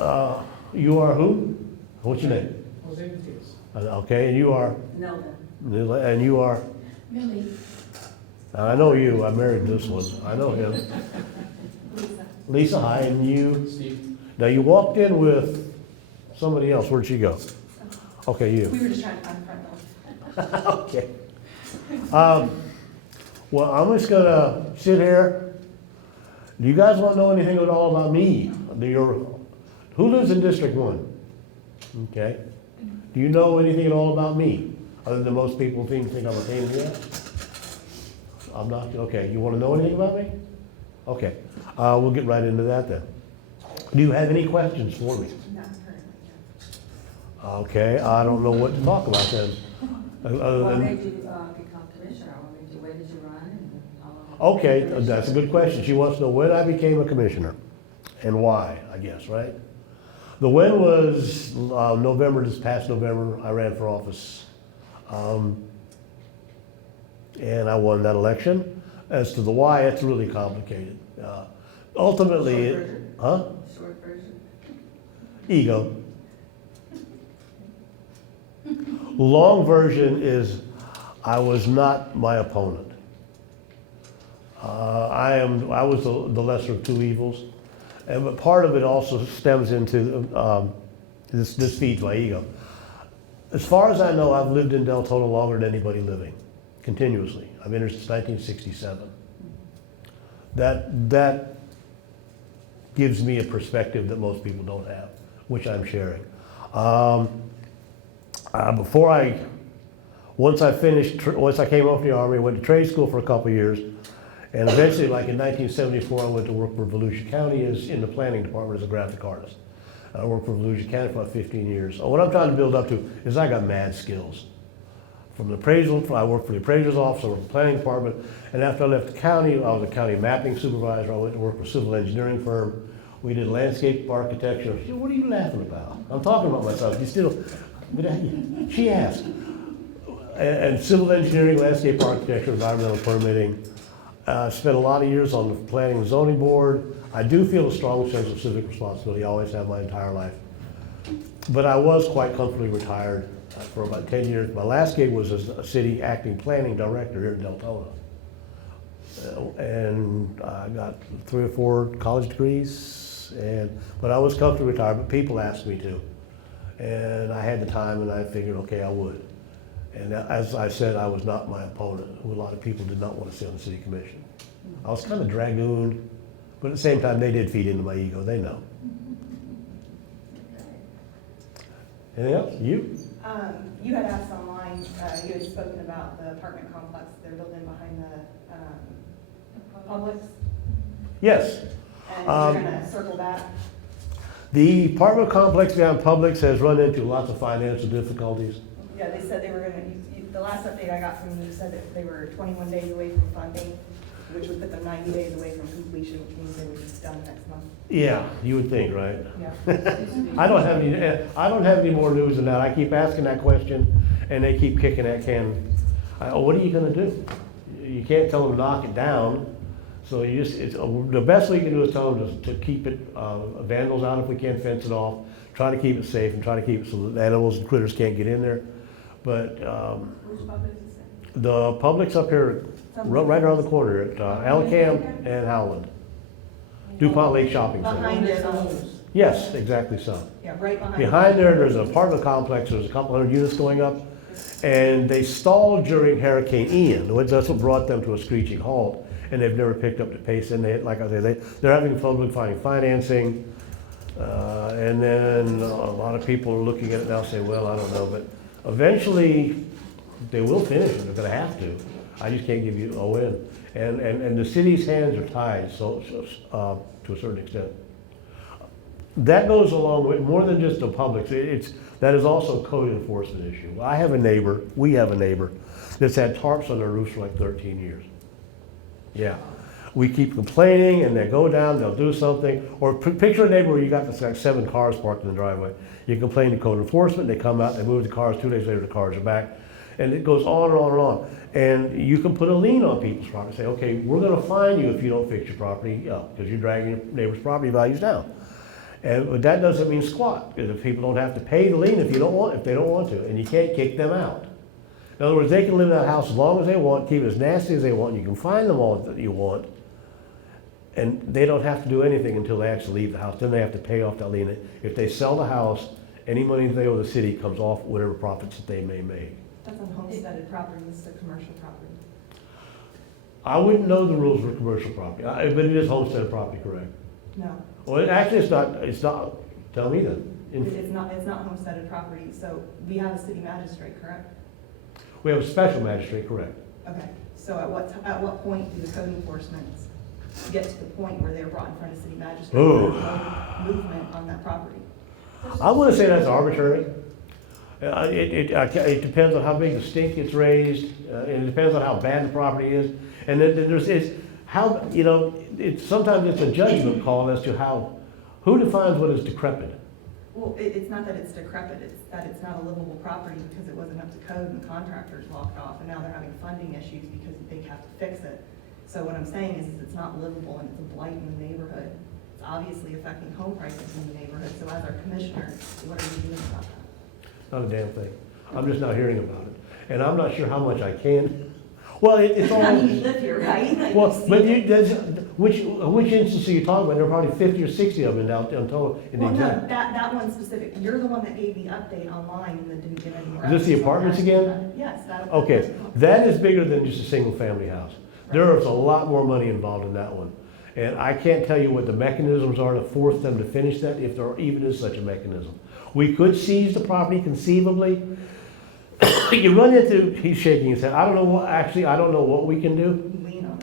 You are who? What's your name? Jose Matias. Okay, and you are? Nelda. And you are? Millie. I know you, I married this one, I know him. Lisa. Lisa, hi, and you? Steve. Now you walked in with somebody else, where'd she go? Okay, you. We were just trying to find the front door. Okay. Well, I'm just gonna sit here. Do you guys want to know anything at all about me? Who lives in District 1? Okay. Do you know anything at all about me? Other than most people think I'm a pain in the ass? I'm not, okay. You want to know anything about me? Okay. We'll get right into that then. Do you have any questions for me? Not currently, no. Okay, I don't know what to talk about then. Other What than, made you become commissioner? Where did you run and how long? okay, that's a good question. She wants to know when I became a commissioner and why, I guess, right? The when was November, this past November, I ran for office. And I won that election. As to the why, it's really complicated. Ultimately, Short version? huh? Short version? Ego. Long version is I was not my opponent. I was the lesser of two evils, but part of it also stems into this feeds my ego. As far as I know, I've lived in Deltona longer than anybody living, continuously. I've been here since 1967. That gives me a perspective that most people don't have, which I'm sharing. Once I came off the Army, I went to trade school for a couple of years, and eventually, like in 1974, I went to work for Volusia County in the planning department as a graphic artist. I worked for Volusia County for about 15 years. What I'm trying to build up to is I got mad skills. From the appraisal, I worked for the appraiser's office, I worked for the planning department, and after I left the county, I was a county mapping supervisor. I went to work for a civil engineering firm. We did landscape architecture. She said, what are you laughing about? I'm talking about myself. You still, she asked. And civil engineering, landscape architecture, environmental permitting. Spent a lot of years on the planning and zoning board. I do feel a strong sense of civic responsibility. I always have my entire life. But I was quite comfortably retired for about 10 years. My last gig was as a city acting planning director here in Deltona. And I got 3 or 4 college degrees, but I was comfortably retired, but people asked me to. And I had the time and I figured, okay, I would. And as I said, I was not my opponent, who a lot of people did not want to see on the city commission. I was kind of dragoon, but at the same time, they did feed into my ego, they know. Anything else? You? You had asked online, you had spoken about the apartment complex they're building behind the Publix, Yes. and you're gonna circle back. The apartment complex behind Publix has run into lots of financial difficulties. Yeah, they said they were gonna, the last update I got from you said that they were 21 days away from funding, which would put them 90 days away from completion, which means they would be done next month. Yeah, you would think, right? Yeah. I don't have any more news than that. I keep asking that question, and they keep kicking that can. What are you gonna do? You can't tell them to knock it down. So the best we can do is tell them to keep it, vandals out if we can, fence it off, try to keep it safe, and try to keep it so that animals and critters can't get in there. But Which Publix is it? the Publix up here, right around the corner at Alacam and Howland. DuPont Lake Shopping Center. Behind it, Yes, exactly so. yeah, right behind. Behind there's an apartment complex, there's a couple hundred units going up, and they stalled during Hurricane Ian. That's what brought them to a screeching halt, and they've never picked up the pace. And like I said, they're having trouble finding financing, and then a lot of people are looking at it now saying, well, I don't know, but eventually they will finish it, they're gonna have to. I just can't give you a win. And the city's hands are tied, so to a certain extent. That goes along with more than just the public. That is also a code enforcement issue. We have a neighbor that's had tarps on their roofs for like 13 years. Yeah. We keep complaining and they go down, they'll do something. Or picture a neighbor where you got this like 7 cars parked in the driveway. You complain to code enforcement, they come out, they move the cars, 2 days later the cars are back. And it goes on and on and on. And you can put a lien on people's property. Say, okay, we're gonna fine you if you don't fix your property, because you're dragging your neighbor's property values down. But that doesn't mean squat, because if people don't have to pay the lien if they don't want to, and you can't kick them out. In other words, they can live in that house as long as they want, keep it as nasty as they want, you can find them all that you want, and they don't have to do anything until they actually leave the house. Then they have to pay off that lien. If they sell the house, any money they owe the city comes off whatever profits that they may make. That's on homesteaded property, this is a commercial property. I wouldn't know the rules for commercial property, but it is homestead property, correct? No, Well, actually, it's not, tell me then. it's not homesteaded property, so we have a city magistrate, correct? We have a special magistrate, correct? Okay, so at what point do the code enforcement get to the point where they're brought in front of city magistrate? Oh. for movement on that property? I want to say that's arbitrary. It depends on how big the stink gets raised, and it depends on how bad the property is. And then there's how, sometimes it's a judgment call as to who defines what is decrepit. Well, it's not that it's decrepit, it's that it's not a livable property because it wasn't up to code and the contractors walked off, and now they're having funding issues because they have to fix it. So what I'm saying is it's not livable and it's a blight in the neighborhood. It's obviously affecting home prices in the neighborhood, so as our commissioner, what are you doing about that? Not a damn thing. I'm just not hearing about it. And I'm not sure how much I can. Well, it's all. I mean, you live here, right? Like, Well, you've but seen it. which instance are you talking about? There are probably 50 or 60 of them now in total. Well, no, that one specific, you're the one that gave the update online and that didn't give any more. Is this the updates on apartments that. again? Yes, that. Okay, that is bigger than just a single-family house. There is a lot more money involved in that one. And I can't tell you what the mechanisms are to force them to finish that, if there even is such a mechanism. We could seize the property conceivably. You run into, he's shaking his head, I don't know what we can do. You lean on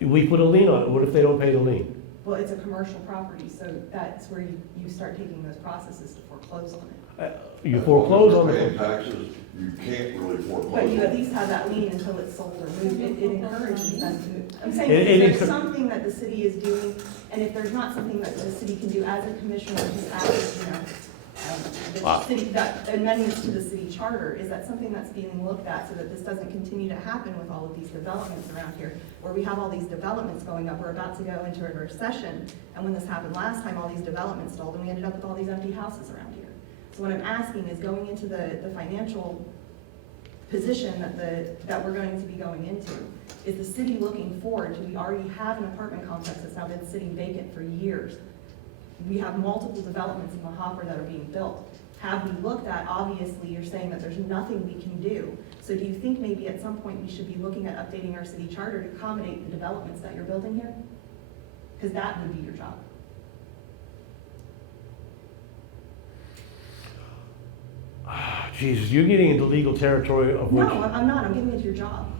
it. We put a lien on it, what if they don't pay the lien? Well, it's a commercial property, so that's where you start taking those processes to foreclose on it. You foreclose on Paying the, taxes, you can't really foreclose. But you on at it. least have that lien until it's sold or moved. It encourages them to move. I'm saying, It if there's encour- something that the city is doing, and if there's not something that the city can do as a commissioner who has, the city, that amendments to the city charter, is that something that's being looked at so that this doesn't continue to happen with all of these developments around here, where we have all these developments going up, we're about to go into a recession, and when this happened last time, all these developments stalled, and we ended up with all these empty houses around here. So what I'm asking is, going into the financial position that we're going to be going into, is the city looking forward to, we already have an apartment complex that's now been sitting vacant for years. We have multiple developments in the hopper that are being built. Have we looked at, obviously, you're saying that there's nothing we can do. So do you think maybe at some point we should be looking at updating our city charter to accommodate the developments that you're building here? Because that would be your job. Jesus, you're getting into legal territory of which. No, I'm not, I'm getting into your job.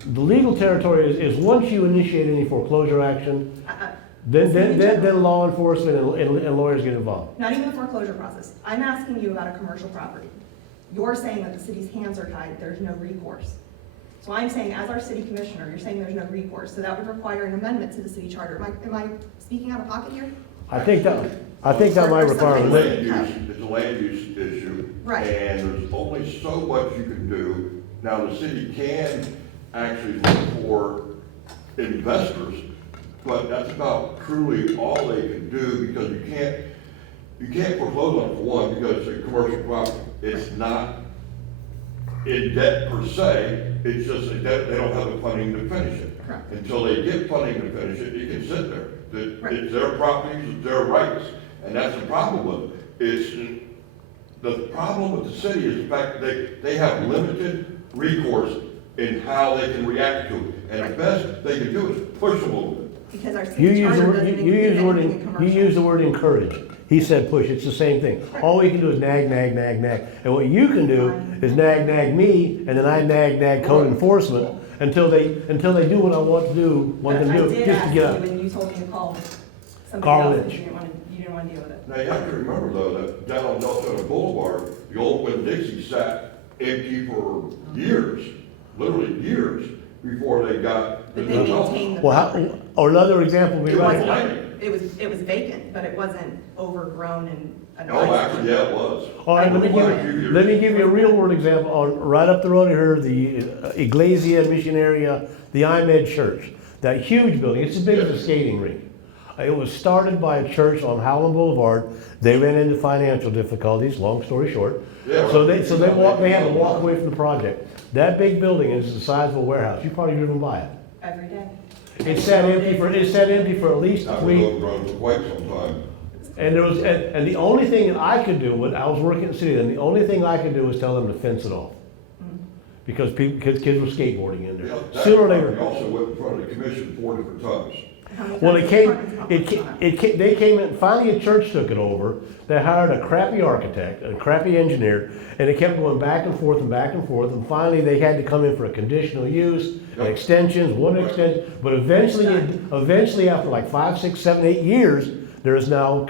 The legal territory is once you initiate any foreclosure action, then law enforcement and lawyers get involved. Not even the foreclosure process. I'm asking you about a commercial property. You're saying that the city's hands are tied, there's no recourse. So I'm saying, as our city commissioner, you're saying there's no recourse, so that would require an amendment to the city charter. Am I speaking out of pocket here? I think that might require a Or limit. It's a land use issue. Right. And there's only so much you can do. Now, the city can actually look for investors, but that's about truly all they can do, because you can't foreclose on it for one, because it's a commercial property. It's not in debt per se, it's just a debt, they don't have the funding to finish it. Correct. Until they get funding to finish it, it can sit there. Right. It's their properties, it's their rights, and that's the problem with it. The problem with the city is the fact that they have limited recourse in how they can react to it. And the best they can do is push them a little bit. Because our You city use the charter word, doesn't you include use the word, anything in you commercial. use the word encourage. He said push, it's the same thing. All we can do is nag, nag, nag, nag. And what you can do is nag, nag me, and then I nag, nag code enforcement until they do what I want them to do, I did just to ask get you, up. and you told me to call somebody Carl else, and Lynch. you didn't want to deal with it. Now, you have to remember though, that down on Deltona Boulevard, the old Winn-Dixie sat empty for years, literally years, before they got the But they maintained development. the Well, property. or another example would be It right. wasn't- It was vacant, but it wasn't overgrown and an Oh, actually, yeah, it was. All right, let me give you a real world example. Right up the road here, the Iglesia Missionaria, the IMED Church, that huge building, it's as big as a skating rink. It was started by a church on Howland Boulevard. They ran into financial difficulties, long story short. Yeah, So right. they had to walk away from the project. That big building is the size of a warehouse. You probably driven by it. Every day. It sat empty for at least I've 3. been overgrown for quite some time. And the only thing that I could do, when I was working in the city, and the only thing I could do was tell them to fence it off. Because kids were skateboarding in Yeah, there. that Sooner or property later. also went in front of the commission 4 different times. How many Well, times it has the department come on that? they came in, finally a church took it over. They hired a crappy architect, a crappy engineer, and it kept going back and forth and back and forth. And finally, they had to come in for a conditional use, and Yep. extensions, one extension. But eventually after like 5, 6, 7, 8 years, there is now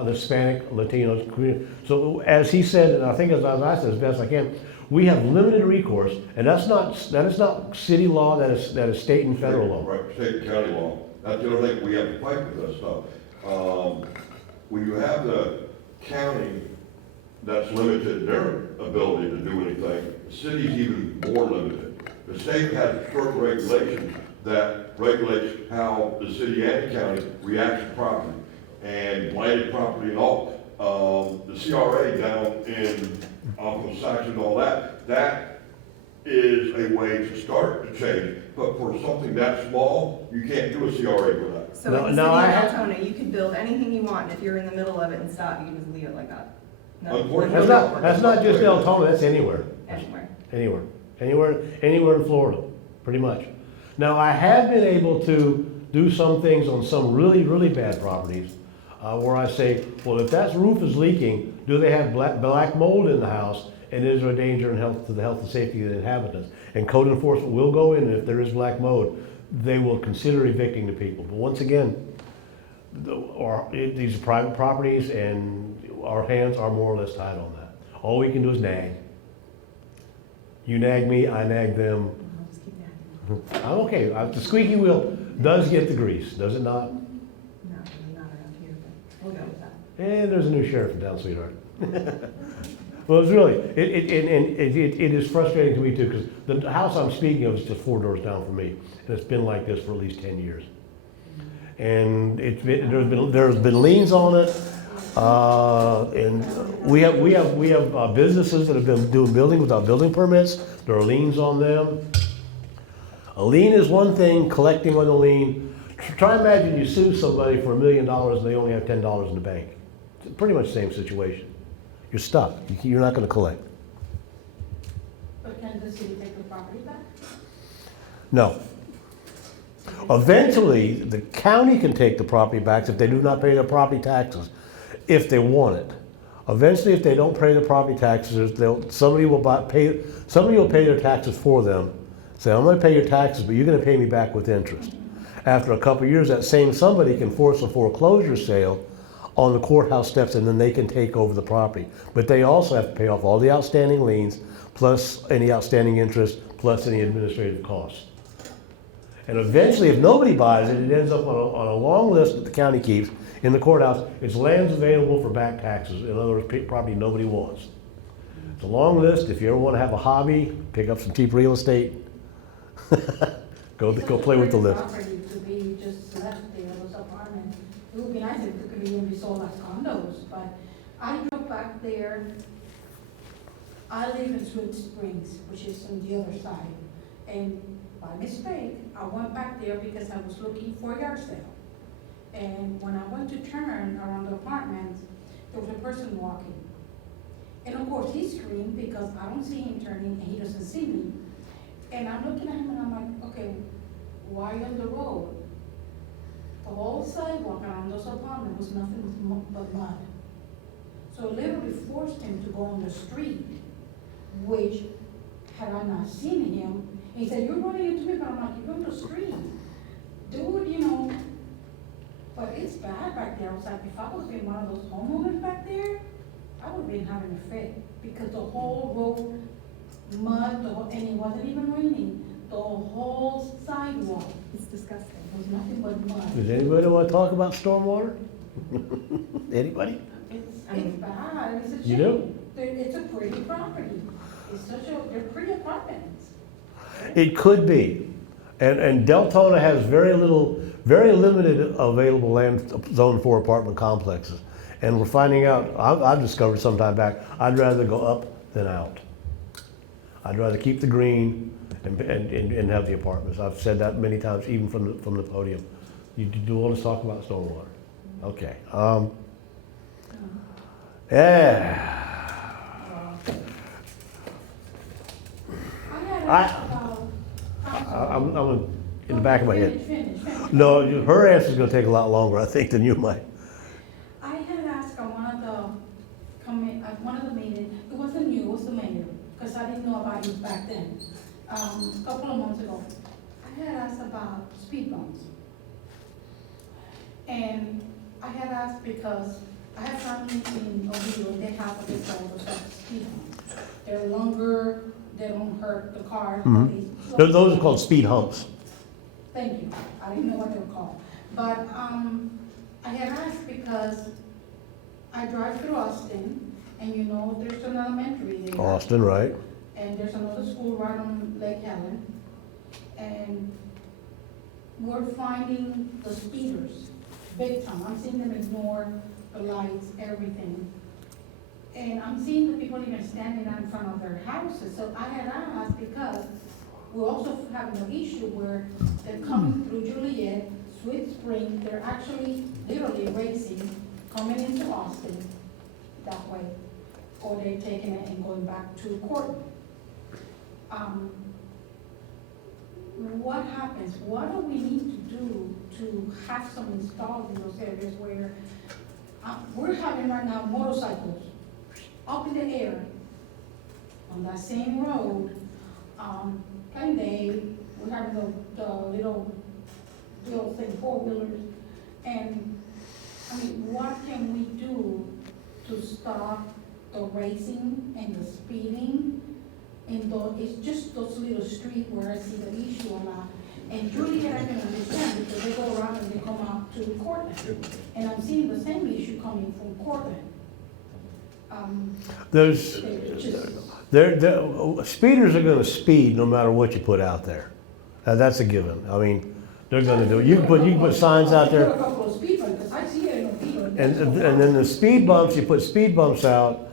an Hispanic, Latino community. So as he said, and I think as I said as best I can, we have limited recourse, and that is not city law, that is state and federal law. Right, state and county law. That's the other thing, we have to fight with that stuff. When you have the county that's limited in their ability to do anything, the city's even more limited. The state has certain regulations that regulates how the city and the county react to property, and blighted property and all. The CRA down in, off of Saxon and all that, that is a way to start to change. But for something that small, you can't do a CRA for that. So No, in the no, city I of have- Deltona, you can build anything you want, and if you're in the middle of it and stop, you can just leave it like that. No? Unfortunately- That's not just Deltona, that's anywhere. Anywhere. Anywhere in Florida, pretty much. Now, I have been able to do some things on some really, really bad properties, where I say, well, if that roof is leaking, do they have black mold in the house? And is there a danger to the health and safety of the inhabitants? And code enforcement will go in, and if there is black mold, they will consider evicting the people. But once again, these are private properties, and our hands are more or less tied on that. All we can do is nag. You nag me, I nag them. I'll just keep nagging. I'm okay. The squeaky wheel does get the grease, does it not? No, really not around here, but we'll go with that. And there's a new sheriff in town, sweetheart. Well, it's really, it is frustrating to me too, because the house I'm speaking of is just 4 doors down from me, and it's been like this for at least 10 years. And there's been liens on it, and we have businesses that have been doing building without building permits. There are liens on them. A lien is one thing, collecting on a lien. Try imagine you sue somebody for $1 million and they only have $10 in the bank. It's pretty much the same situation. You're stuck. You're not going to collect. But can the city take the property back? No. Eventually, the county can take the property back if they do not pay their property taxes, if they want it. Eventually, if they don't pay their property taxes, somebody will pay their taxes for them. Say, I'm going to pay your taxes, but you're going to pay me back with interest. After a couple of years, that same somebody can force a foreclosure sale on the courthouse steps, and then they can take over the property. But they also have to pay off all the outstanding liens, plus any outstanding interest, plus any administrative costs. And eventually, if nobody buys it, it ends up on a long list that the county keeps in the courthouse. It's lands available for back taxes. In other words, property nobody wants. It's a long list. If you ever want to have a hobby, pick up some cheap real estate. Go play with the list. Property to be just left there, those apartments. It would be nice if it could even be sold as condos, but I drove back there. I live in Sweet Springs, which is on the other side. And by mistake, I went back there because I was looking for a yard sale. And when I went to turn around the apartment, there was a person walking. And of course, he screamed because I don't see him turning and he doesn't see me. And I'm looking at him and I'm like, okay, why on the road? The whole sidewalk around those apartments was nothing but mud. So it literally forced him to go on the street, which had I not seen him, he said, you're running into me, but I'm like, you're on the street. Dude, you know, but it's bad back there. I was like, if I was being one of those homeowners back there, I would have been having a fit because the whole road, mud, and it wasn't even raining. The whole sidewalk It's disgusting. was nothing but mud. Does anybody want to talk about stormwater? Anybody? It's bad. It's a shame. You do? It's a pretty property. They're pretty apartments. It could be. And Deltona has very little very limited available land zone for apartment complexes. And we're finding out, I've discovered some time back, I'd rather go up than out. I'd rather keep the green and have the apartments. I've said that many times, even from the podium. You do want to talk about stormwater? Okay. Yeah. I'm in the back of my head. Finish. No, her answer's gonna take a lot longer, I think, than you might. I had asked on one of the meetings, it wasn't you, it was the mayor, because I didn't know about you back then. A couple of months ago, I had asked about speed bumps. And I had asked because I have family in Oviedo, they have what they call the speed bumps. They're longer, they don't hurt the car. Those are called speed humps. Thank you. I didn't know what they were called. But I had asked because I drive through Austin, and you know there's an elementary there. Austin, right? And there's another school right on Lake Helen. And we're finding the speeders big time. I'm seeing them ignore the lights, everything. And I'm seeing the people even standing out in front of their houses. So I had asked because we also have an issue where they're coming through Juliet, Sweet Spring, they're actually literally racing, coming into Austin that way, or they're taking it and going back to Courtney. What happens? What do we need to do to have some installed in those areas where we're having right now motorcycles up in the air on that same road, and we're having the little thing, four-wheelers, and, I mean, what can we do to stop the racing and the speeding in it's just those little streets where I see the issue a lot. And Juliet, I can understand because they go around and they come out to Cortland, and I'm seeing the same issue coming from Cortland. Speeders are gonna speed no matter what you put out there. That's a given. I mean, they're gonna do it. You can put signs out there. A couple of speed bumps, because I see it in a video. And then the speed bumps, you put speed bumps out,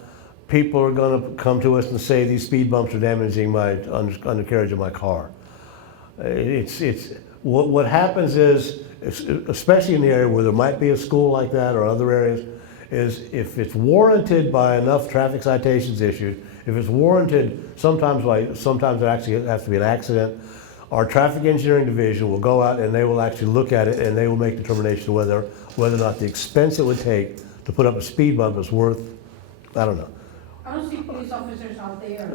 people are gonna come to us and say these speed bumps are damaging my undercarriage of my car. What happens is, especially in the area where there might be a school like that or other areas, is if it's warranted by enough traffic citations issued, if it's warranted sometimes it actually has to be an accident, our traffic engineering division will go out and they will actually look at it and they will make determination whether or not the expense it would take to put up a speed bump is worth, I don't know. I don't see police officers out there.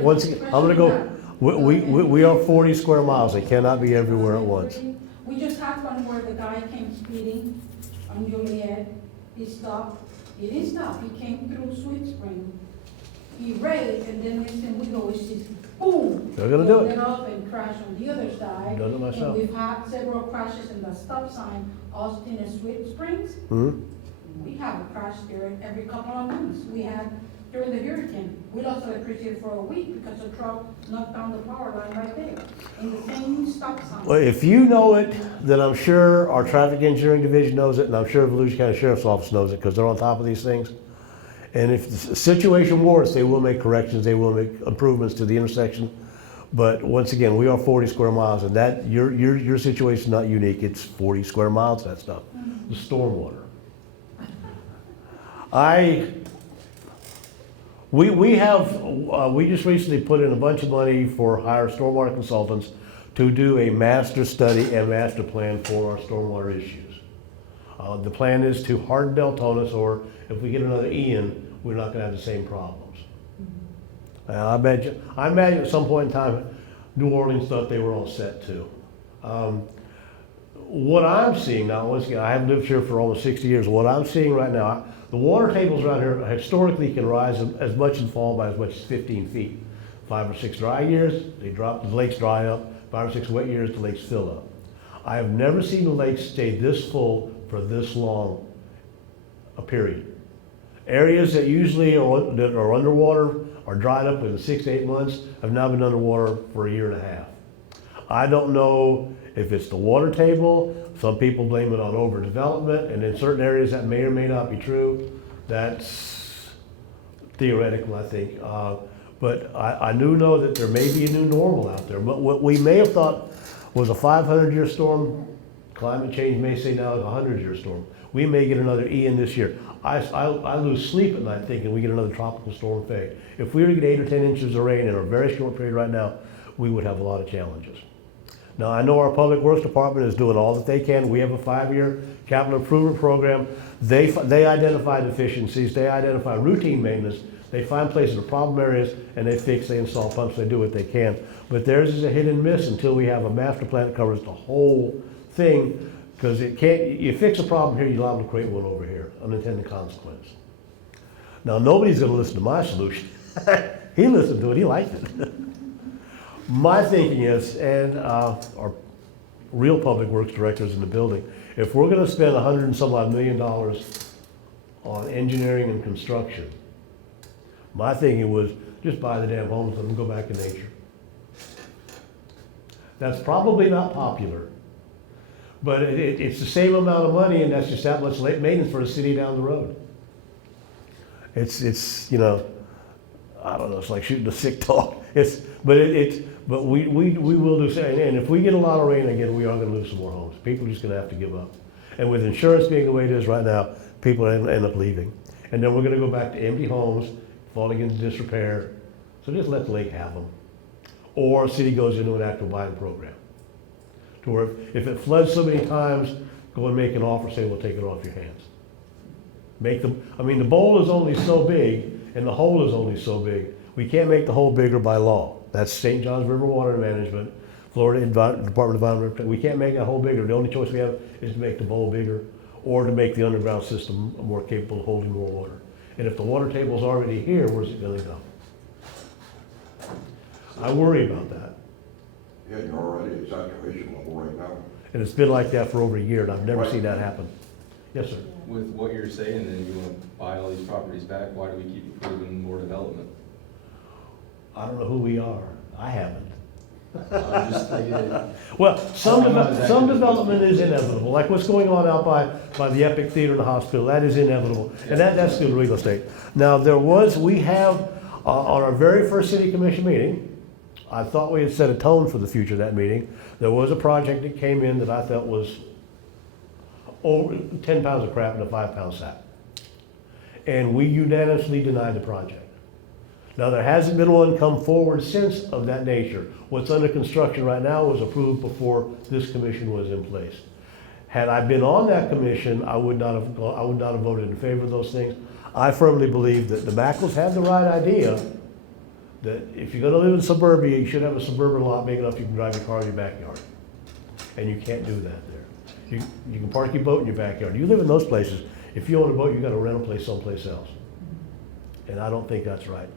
Once again, I'm gonna go, we are 40 square miles, they cannot be everywhere at once. We just had one where the guy came speeding on Juliet, he stopped, he didn't stop, he came through Sweet Spring. He raced, and then next thing we go, it's just boom. They're gonna do it. Get up and crash on the other side. Done it myself. And we've had several crashes in the stop sign, Austin and Sweet Springs. Hmm? We have a crash there every couple of months. We had during the hurricane, we lost electricity for a week because a truck knocked down the power line right there in the same stop sign. Well, if you know it, then I'm sure our traffic engineering division knows it, and I'm sure Volusia County Sheriff's Office knows it, because they're on top of these things. And if the situation warrants, they will make corrections, they will make improvements to the intersection. But once again, we are 40 square miles, and that your situation is not unique. It's 40 square miles, that stuff. The stormwater. We just recently put in a bunch of money for hire stormwater consultants to do a master study and master plan for our stormwater issues. The plan is to harden Deltona, or if we get another Ian, we're not gonna have the same problems. I imagine at some point in time, New Orleans thought they were all set too. What I'm seeing now, once again, I haven't lived here for almost 60 years. What I'm seeing right now, the water tables around here historically can rise as much and fall by as much as 15 feet. 5 or 6 dry years, they drop, the lakes dry up. 5 or 6 wet years, the lakes fill up. I have never seen the lakes stay this full for this long a period. Areas that usually are underwater are dried up within 6 to 8 months, have now been underwater for a year and a half. I don't know If it's the water table, some people blame it on overdevelopment, and in certain areas that may or may not be true. That's theoretical, I think. But I do know that there may be a new normal out there. But what we may have thought was a 500-year storm, climate change may say now is a 100-year storm. We may get another Ian this year. I lose sleep at night thinking we get another tropical storm Faye. If we were to get 8 or 10 inches of rain in a very short period right now, we would have a lot of challenges. Now, I know our Public Works Department is doing all that they can. We have a 5-year capital improvement program. They identify deficiencies, they identify routine maintenance, they find places of problem areas, and they fix, they install pumps, they do what they can. But theirs is a hit and miss until we have a master plan that covers the whole thing, because it can't, you fix a problem here, you're liable to create one over here, unintended consequence. Now, nobody's gonna listen to my solution. He listened to it, he liked it. My thinking is, and our real public works directors in the building, if we're gonna spend $100 and some odd million on engineering and construction, my thinking was just buy the damn homes and go back to nature. That's probably not popular, but it's the same amount of money, and that's just that much maintenance for a city down the road. It's you know, I don't know, it's like shooting a sick dog. But we will do so, and if we get a lot of rain again, we are gonna lose some more homes. People are just gonna have to give up. And with insurance being the way it is right now, people end up leaving. And then we're gonna go back to empty homes, falling into disrepair. So just let the lake have them. Or city goes into an active buying program. To where if it floods so many times, go and make an offer, say, we'll take it off your hands. I mean, the bowl is only so big, and the hole is only so big. We can't make the hole bigger by law. That's St. John's River Water Management, Florida Department of Environment. We can't make that hole bigger. The only choice we have is to make the bowl bigger, or to make the underground system more capable of holding more water. And if the water table's already here, where's it gonna go? I worry about that. Yeah, you're already at saturation level right now. And it's been like that for over a year, and I've never Right. seen that happen. Yes, sir. With what you're saying, then you want to buy all these properties back, why do we keep approving more development? I don't know who we are. I haven't. I'm just thinking, Well, some I don't know exactly development is inevitable, like what's going on out by the Epic Theater and the hospital, that is inevitable. And that's through real estate. Now, we have, on our very first city commission meeting, I thought we had set a tone for the future of that meeting. There was a project that came in that I thought was over 10 pounds of crap in a 5-pound sack. And we unanimously denied the project. Now, there hasn't been one come forward since of that nature. What's under construction right now was approved before this commission was in place. Had I been on that commission, I would not have voted in favor of those things. I firmly believe that the Mackles had the right idea, that if you're gonna live in suburbia, you should have a suburban lot big enough you can drive your car in your backyard. And you can't do that there. You can park your boat in your backyard. You live in those places. If you own a boat, you gotta rent a place someplace else. And I don't think that's right.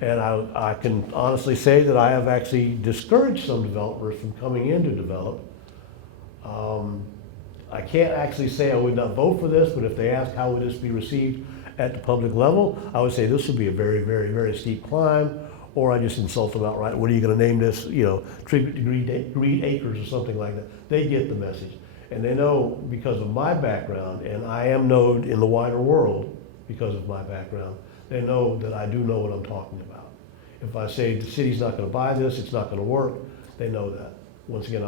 And I can honestly say that I have actually discouraged some developers from coming in to develop. I can't actually say I would not vote for this, but if they ask how would this be received at the public level, I would say this would be a very, very, very steep climb, or I just insult them outright. What are you gonna name this? You know, tribute to Green Acres or something like that. They get the message. And they know because of my background, and I am known in the wider world because of my background, they know that I do know what I'm talking about. If I say the city's not gonna buy this, it's not gonna work, they know that. Once again,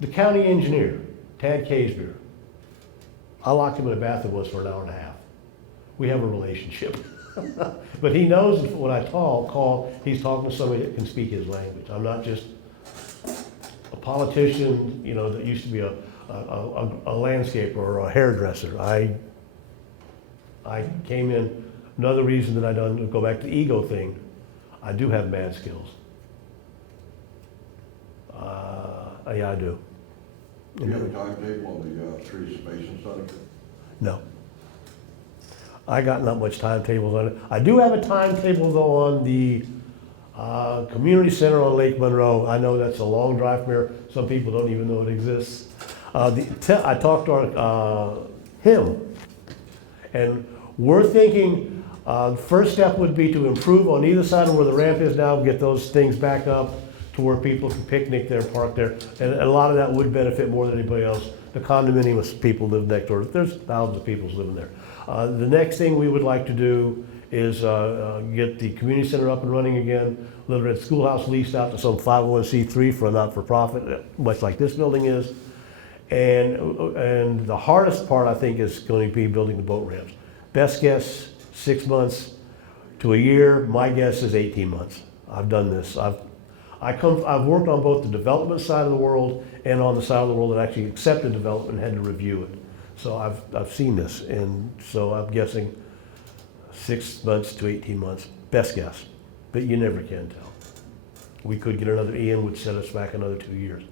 the county engineer, Tad Casbeer, I locked him in a bathroom once for an hour and a half. We have a relationship. But he knows when I call, he's talking to somebody that can speak his language. I'm not just a politician, you know, that used to be a landscaper or a hairdresser. I came in, another reason that I don't go back to the ego thing, I do have mad skills. Yeah, I do. Do you have a timetable on the streets of Mason study? No. I got not much timetables on it. I do have a timetable though on the community center on Lake Monroe. I know that's a long drive from here. Some people don't even know it exists. I talked to him, and we're thinking first step would be to improve on either side of where the ramp is now, get those things back up to where people can picnic there, park there, and a lot of that would benefit more than anybody else. The condominium people live next door. There's thousands of people living there. The next thing we would like to do is get the community center up and running again. Little Red Schoolhouse leased out to some 501c3 for a not-for-profit, much like this building is. And the hardest part, I think, is going to be building the boat ramps. Best guess, 6 months to a year. My guess is 18 months. I've done this. I've worked on both the development side of the world and on the side of the world that actually accepted development and had to review it. So I've seen this, and so I'm guessing 6 months to 18 months, best guess, but you never can tell. We could get another Ian, would set us back another 2 years.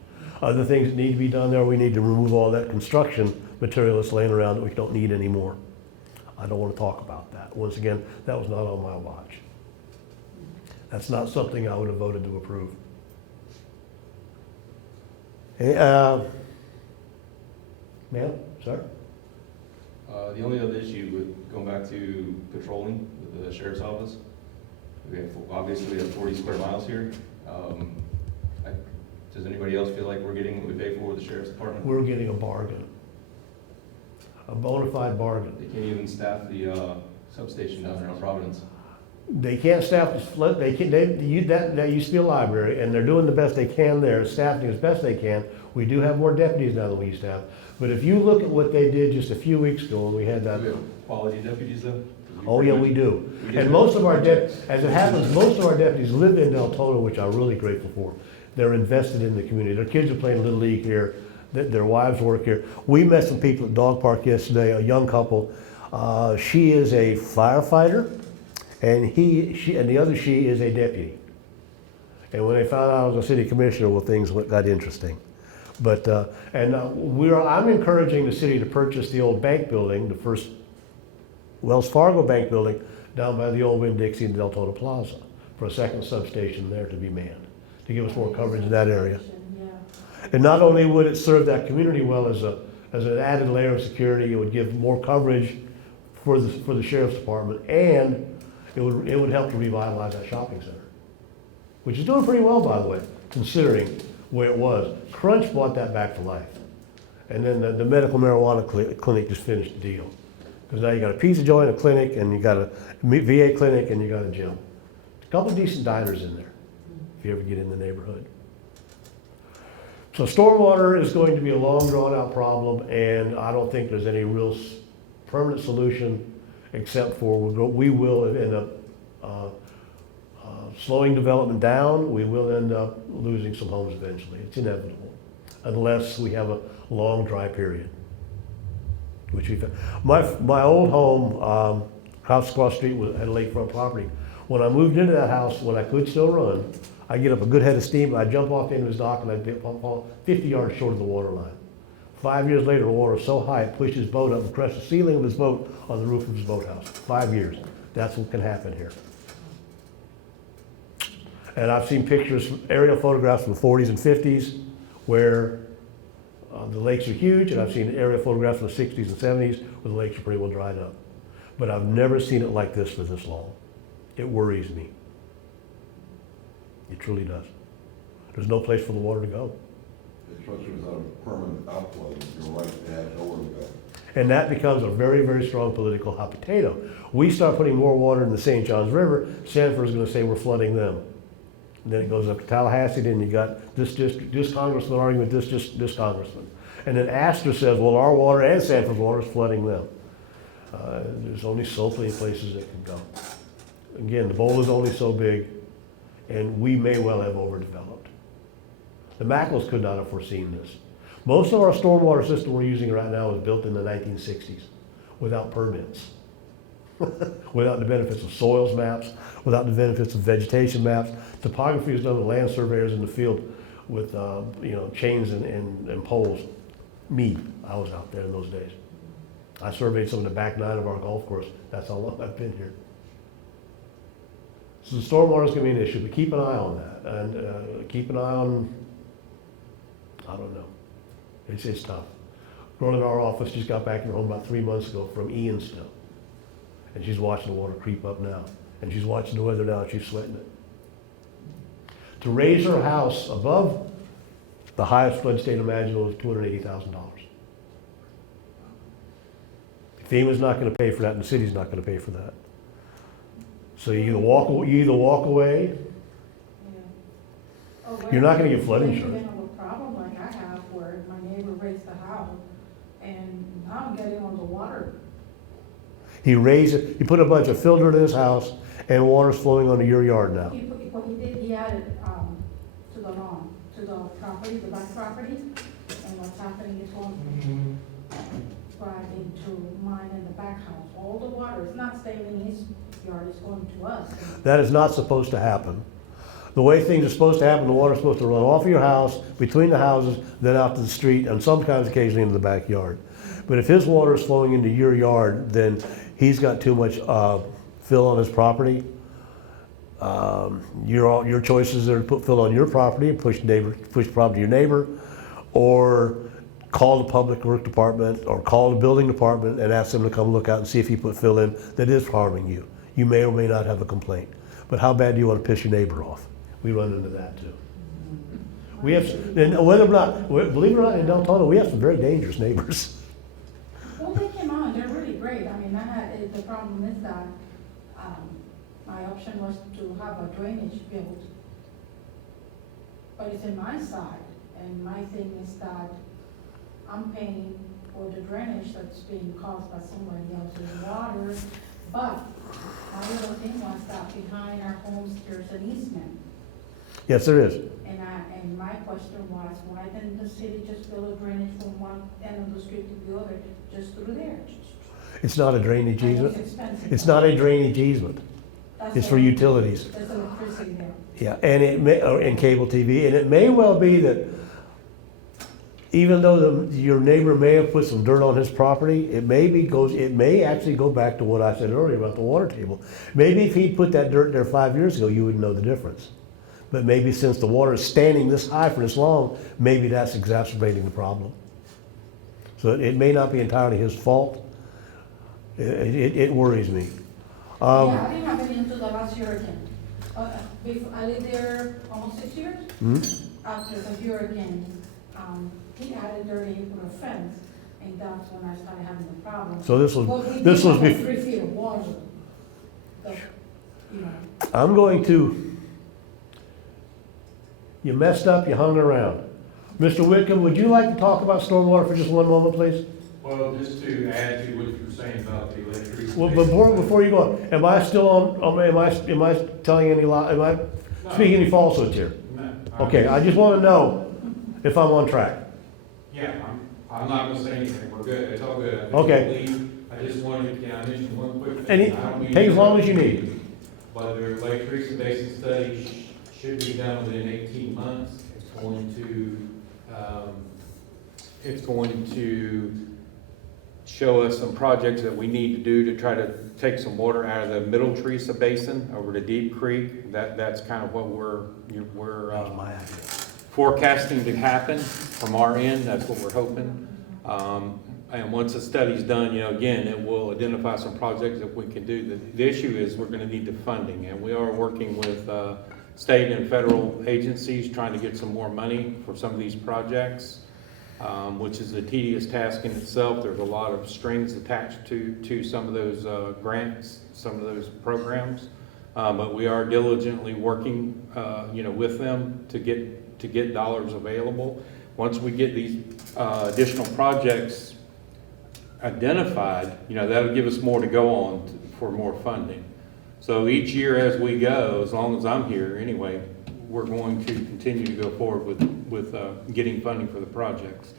Other things that need to be done there, we need to remove all that construction material that's laying around that we don't need anymore. I don't want to talk about that. Once again, that was not on my watch. That's not something I would have voted to approve. Ma'am, sir? The only other issue with going back to patrolling with the sheriff's office, obviously we have 40 square miles here. Does anybody else feel like we're getting what we pay for with the sheriff's department? We're getting a bargain. A bona fide bargain. They can't even staff the substation down there on Providence. They can't staff the split, that used to be a library, and they're doing the best they can there, staffing as best they can. We do have more deputies now than we used to have. But if you look at what they did just a few weeks ago when we had that. Do we have quality deputies though? Oh, yeah, we do. And most of our as it happens, most of our deputies live in Deltona, which I'm really grateful for. They're invested in the community. Their kids are playing Little League here. Their wives work here. We met some people at Dog Park yesterday, a young couple. She is a firefighter, and the other she is a deputy. And when they found out I was a city commissioner, well, things got interesting. But I'm encouraging the city to purchase the old bank building, the first Wells Fargo bank building, down by the old Winn-Dixie and Deltona Plaza, for a second substation there to be manned, to give us more coverage in that area. And not only would it serve that community well as an added layer of security, it would give more coverage for the sheriff's department, and it would help to revitalize that shopping center, which is doing pretty well, by the way, considering where it was. Crunch bought that back to life. And then the medical marijuana clinic just finished the deal. Because now you got a pizza joint, a clinic, and you got a VA clinic, and you got a gym. A couple of decent diners in there, if you ever get in the neighborhood. So stormwater is going to be a long, drawn-out problem, and I don't think there's any real permanent solution, except for we will end up slowing development down. We will end up losing some homes eventually. It's inevitable, unless we have a long, dry period. Which my old home, house across the street had a lakefront property. When I moved into that house, when I could still run, I get up a good head of steam, I'd jump off the end of his dock, and I'd fall 50 yards short of the water line. 5 years later, the water was so high, it pushed his boat up and crushed the ceiling of his boat on the roof of his boathouse. 5 years. That's what can happen here. And I've seen pictures, aerial photographs from the 40s and 50s, where the lakes are huge, and I've seen aerial photographs from the 60s and 70s where the lakes are pretty well dried up. But I've never seen it like this for this long. It worries me. It truly does. There's no place for the water to go. Especially without a permanent outflow, you're right, they have nowhere to go. And that becomes a very, very strong political hot potato. We start putting more water in the St. Johns River, Sanford's going to say we're flooding them. And then it goes up to Tallahassee, then you got this congressman arguing with this congressman. And then Astor says, well, our water and Sanford's water is flooding them. There's only so many places that can go. Again, the bowl is only so big, and we may well have overdeveloped. The Mackles could not have foreseen this. Most of our stormwater system we're using right now was built in the 1960s without permits, without the benefits of soils maps, without the benefits of vegetation maps. Topography is done with land surveyors in the field with chains and poles. I was out there in those days. I surveyed some of the back nine of our golf course. That's how long I've been here. So the stormwater is going to be an issue, but keep an eye on that, and keep an eye on, I don't know, it's tough. Girl in our office just got back in her home about 3 months ago from Ian still, and she's watching the water creep up now, and she's watching the weather now, and she's sweating it. To raise her house above the highest flood state imaginable is $280,000. FEMA's not gonna pay for that, and the city's not gonna pay for that. So you either walk away, Oh, You're not gonna get flood when insurance. You have a problem like I have where my neighbor raised the house and now I'm getting on the water. he put a bunch of filter in his house, and water's flowing onto your yard now. What he did, he added, to the lawn, to the property, the back property, and what's happening is going right into mine in the back house. All the water is not staying in his yard, it's going to us. That is not supposed to happen. The way things are supposed to happen, the water's supposed to run off of your house, between the houses, then out to the street, and sometimes occasionally into the backyard. But if his water is flowing into your yard, then he's got too much fill on his property. Your choices are to put fill on your property, push problem to your neighbor, or call the public work department, or call the building department and ask them to come look out and see if you put fill in that is harming you. You may or may not have a complaint. But how bad do you want to piss your neighbor off? We run into that too. We have, and whether or not, believe it or not, in Deltona, we have some very dangerous neighbors. Well, they came out, they're really great. I mean, the problem is that, my option was to have a drainage built. But it's in my side, and my thing is that I'm paying for the drainage that's being caused by somebody else's water. But my little thing was that behind our homes, there's an easement. Yes, there is. And my question was, why didn't the city just build a drainage from one end of the street to the other, just through there? It's not a drainage I know easement. it's expensive. It's not a drainage easement. That's It's for all. utilities. There's electricity there. Yeah, and it may, and cable TV, and it may well be that even though your neighbor may have put some dirt on his property, it may actually go back to what I said earlier about the water table. Maybe if he'd put that dirt there 5 years ago, you wouldn't know the difference. But maybe since the water is standing this high for this long, maybe that's exacerbating the problem. So it may not be entirely his fault. It worries me. Yeah, I didn't have it until the last hurricane. I lived there almost 6 years. After the hurricane, he added dirt, he put a fence, and that's when I started having the problem. So this But was we this did was have before. 3 feet of water. But, you know, I'm going to. You messed up. You hung around. Mr. Whitcomb, would you like to talk about stormwater for just one moment, please? Well, just to add to what you were saying about the electricity. Well, before you go, am I still on? Am I telling any lie? Am I speaking any falsehoods here? No, Okay, I just want to know if I'm on track. Yeah, I'm not gonna say anything, we're good, it's all good. I think Okay. we'll leave. I just wanted, can I mention one quick thing? Any, I don't mean take to- as long as you need. But their electricity basin study should be done within 18 months. It's going to show us some projects that we need to do to try to take some water out of the Middle Teresa Basin over to Deep Creek. That's kind of what we're That was my idea. forecasting to happen from our end. That's what we're hoping. And once the study's done, again, it will identify some projects that we can do. The issue is we're gonna need the funding, and we are working with state and federal agencies trying to get some more money for some of these projects, which is a tedious task in itself. There's a lot of strings attached to some of those grants, some of those programs. But we are diligently working, with them to get dollars available. Once we get these additional projects identified, that'll give us more to go on for more funding. So each year as we go, as long as I'm here anyway, we're going to continue to go forward with getting funding for the projects.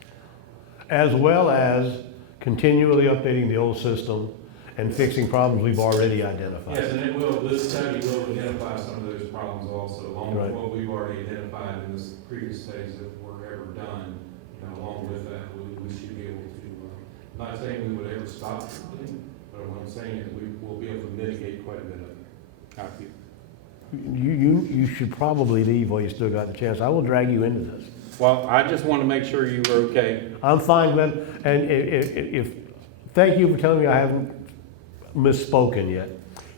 As well as continually updating the old system and fixing problems we've already identified. Yes, and this study will identify some of those problems also, along with Right. what we've already identified in this previous studies that were ever done. Along with that, we should be able to, I'm not saying we would ever stop something, but what I'm saying is we will be able to mitigate quite a bit of it. I feel. You should probably leave while you still got the chance. I will drag you into this. Well, I just want to make sure you were okay. I'm fine, Glenn, and if thank you for telling me I haven't misspoken yet.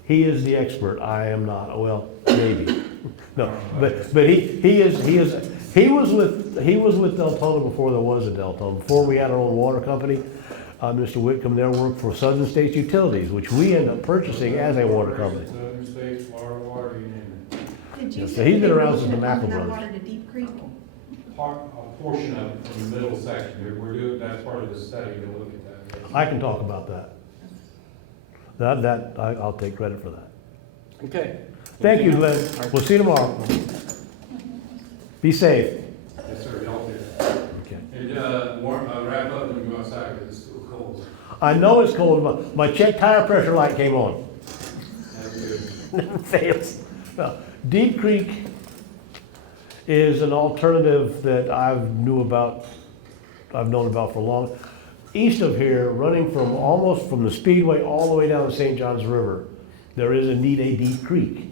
He is the expert, I am not, well, maybe. No, but he was with Deltona before there was a Deltona, before we had our own water company. Mr. Whitcomb there worked for Southern States Utilities, which we ended up purchasing as a water company. Southern States, Florida Water Union. Did you Yeah, so say he's been they around were since the pumping Mackle that brothers. water to Deep Creek? A portion of it from the middle section, we're doing, that's part of the study, to look at that. I can talk about that. I'll take credit for that. Okay. Thank you, Glenn. We'll see you tomorrow. Be safe. Yes, sir, y'all do. Okay. And, wrap up when you go outside, because it's still cold. I know it's cold, but my check tire pressure light came on. That's good. Never fails. Well, Deep Creek is an alternative that I've known about for long. East of here, running from almost from the Speedway all the way down the St. Johns River, there is indeed a Deep Creek.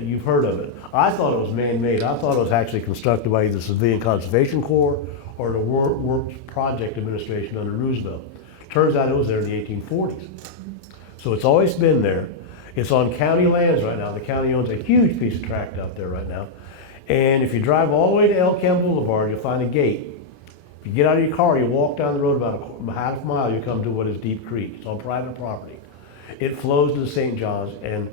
You've heard of it. I thought it was man-made. I thought it was actually constructed by either the Civilian Conservation Corps or the Works Project Administration under Roosevelt. Turns out it was there in the 1840s. So it's always been there. It's on county lands right now. The county owns a huge piece of tract out there right now. And if you drive all the way to El Chem Boulevard, you'll find a gate. If you get out of your car, you walk down the road about a half mile, you come to what is Deep Creek. It's on private property. It flows to the St. Johns, and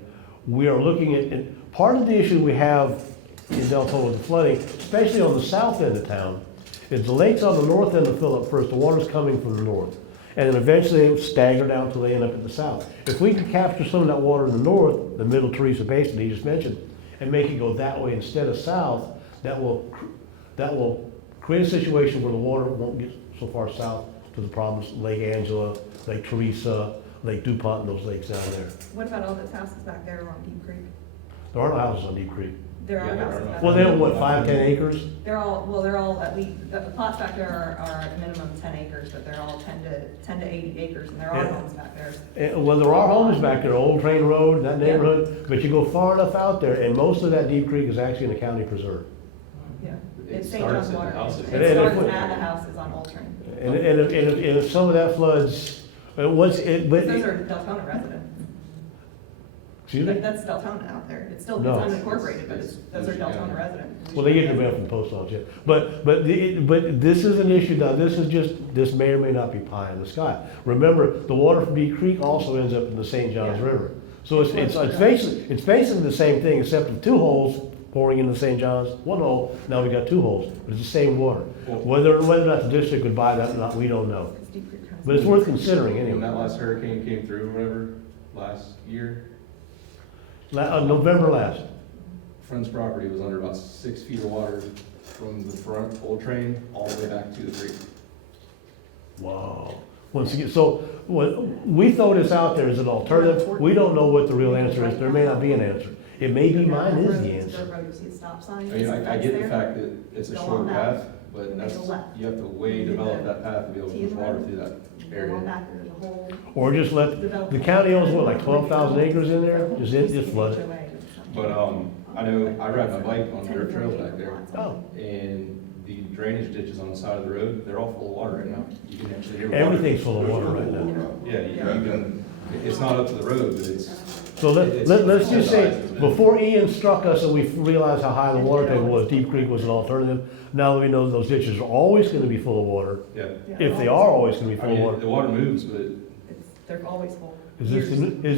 we are looking at, and part of the issue we have in Deltona with the flooding, especially on the south end of town, is the lakes on the north end will fill up first. The water's coming from the north. And then eventually they stagger down until they end up at the south. If we can capture some of that water in the north, the middle Teresa Basin he just mentioned, and make it go that way instead of south, that will create a situation where the water won't get so far south to the problems, Lake Angela, Lake Teresa, Lake DuPont, and those lakes down there. What about all those houses back there along Deep Creek? There are no houses on Deep Creek. There are Yeah, there houses are. back Well, there. they have what, 5, 10 acres? They're all at least, the plots back there are at a minimum 10 acres, but they're all 10 to 80 acres, and there are Yeah. homes back there. Well, there are homes back there, Old Train Road, that neighborhood, but you go far enough out there, and most of that Deep Creek is actually in the county preserve. Yeah. It It's St. starts John's at the Water. houses. It And starts if- at the houses on Old Train. And if some of that floods, but, Those are Deltona residents. excuse me? That's Deltona out there. It's still, No. it's unincorporated, but those are Deltona residents. Well, they get their mail from the post office, yeah. But this is an issue now, this may or may not be pie in the sky. Remember, the water from Deep Creek also ends up in the St. Johns Yeah. River. So it's basically the same thing, except with 2 holes pouring into St. John's, 1 hole, now we got 2 holes, but it's the same water. Whether or not the district would buy that or not, we don't know. It's Deep Creek has- But it's worth considering When anyway. that last hurricane came through, or whatever, last year, November last. Friend's property was under about 6 feet of water from the front old train all the way back to the creek. Wow. Once again, so we throw this out there as an alternative. We don't know what the real answer is. There may not be an answer. It may be mine is the answer. The road, you see the stop sign? I mean, I get the fact that it's a Go short on back. path, but Make that's, a left. you have to way develop that path to be able to push water through that Go on area. back, there's a whole. Or just let, the county owns what, like 12,000 acres in there? Just flood it. But, I know, I ride my bike on dirt trails back there, Oh. and the drainage ditches on the side of the road, they're all full of water right now. You can actually hear water. Everything's full of water right now. Yeah, you can, it's not up to the road, but it's, So let's just say, before Ian struck us and we realized how high the water table was, Deep Creek was an alternative. Now that we know those ditches are always gonna be full of water, yeah. if they are always gonna be I full of mean, water, the water moves, but They're always full. is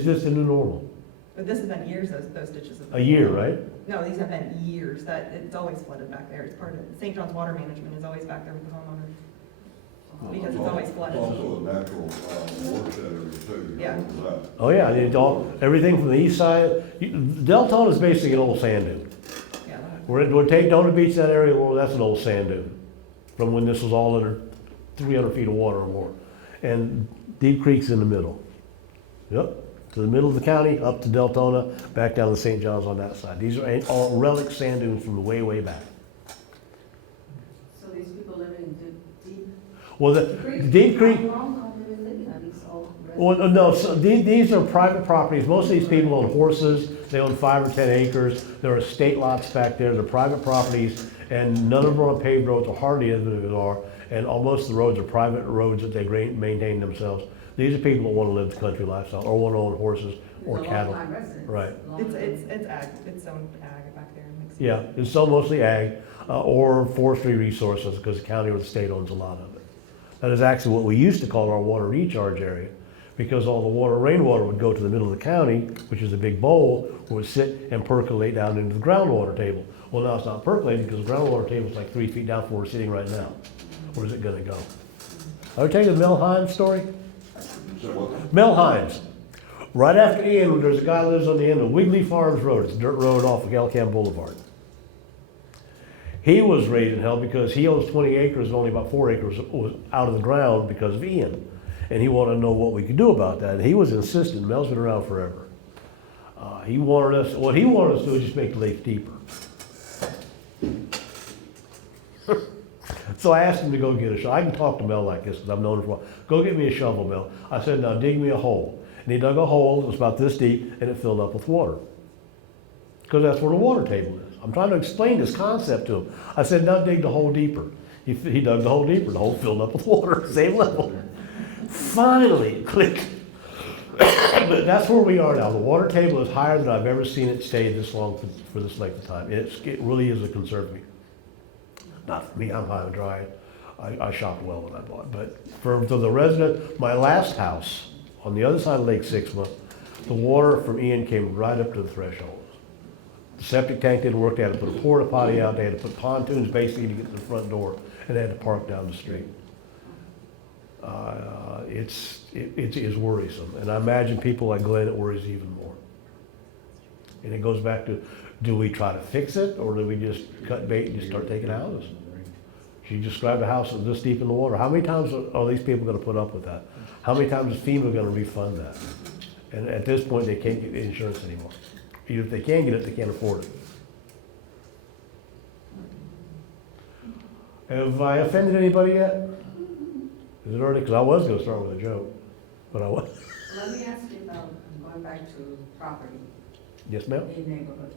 this the new normal? But this has been years, those ditches have been. A year, right? No, these have been years, that, it's always flooded back there, it's part of it. St. John's Water Management is always back there with the homeowners. Because it's always flooded. It's also a natural watershed area too, you Yeah. know that. Oh yeah, everything from the east side, Deltona is basically an old sand dune. Yeah. We're Daytona Beach, that area, well, that's an old sand dune, from when this was all under 300 feet of water or more. And Deep Creek's in the middle. Yep, to the middle of the county, up to Deltona, back down to St. John's on that side. These are all relic sand dunes from the way, way back. So these people living in Deep Well, the Deep Creek, How long have they been living on these old well, no, so these are private properties. Most of these people own horses, they own 5 or 10 acres. There are state lots back there, they're private properties, and none of them are on paved roads, or hardly any of them are. And most of the roads are private roads that they maintain themselves. These are people that want to live the country lifestyle or want to own horses or It's a cattle. long-time resident. Right. Long It's, time. it's ag, it's own ag back there. Makes sense. Yeah, it's still mostly ag or forestry resources because the county or the state owns a lot of it. That is actually what we used to call our water recharge area because all the water, rainwater would go to the middle of the county, which is a big bowl, where it would sit and percolate down into the groundwater table. Well, now it's not percolating because the groundwater table is like 3 feet down from where we're sitting right now. Where's it gonna go? I'll tell you the Mel Himes story. So what? Mel Himes. Right after Ian, there's a guy who lives on the end of Wiggly Farms Road. It's a dirt road off of Galcam Boulevard. He was raised in hell because he owns 20 acres and only about 4 acres was out of the ground because of Ian. And he wanted to know what we could do about that. And he was insistent. Mel's been around forever. What he wanted us to do was just make the lake deeper. So I asked him to go get a shovel. I can talk to Mel like this because I've known him for a while. Go get me a shovel, Mel. I said, now dig me a hole. And he dug a hole that was about this deep and it filled up with water. Because that's where the water table is. I'm trying to explain this concept to him. I said, now dig the hole deeper. He dug the hole deeper. The hole filled up with water, same level. Finally, it clicked. But that's where we are now. The water table is higher than I've ever seen it stay this long for this length of time. It really is a concern for me. Not for me, I'm high and dry. I shopped well when I bought. But for the resident, my last house on the other side of Lake Sixma, the water from Ian came right up to the threshold. The septic tank didn't work. They had to put a porta potty out. They had to put pontoons basically to get to the front door, and they had to park down the street. It is worrisome, and I imagine people like Glenn, it worries even more. And it goes back to, do we try to fix it, or do we just cut bait and just start taking houses? She described a house that's this deep in the water. How many times are these people gonna put up with that? How many times is FEMA gonna refund that? And at this point, they can't get insurance anymore. Either if they can get it, they can't afford it. Have I offended anybody yet? Is it already, because I was gonna start with a joke, but I was. Let me ask you about, going back to property Yes, ma'am? in neighborhoods.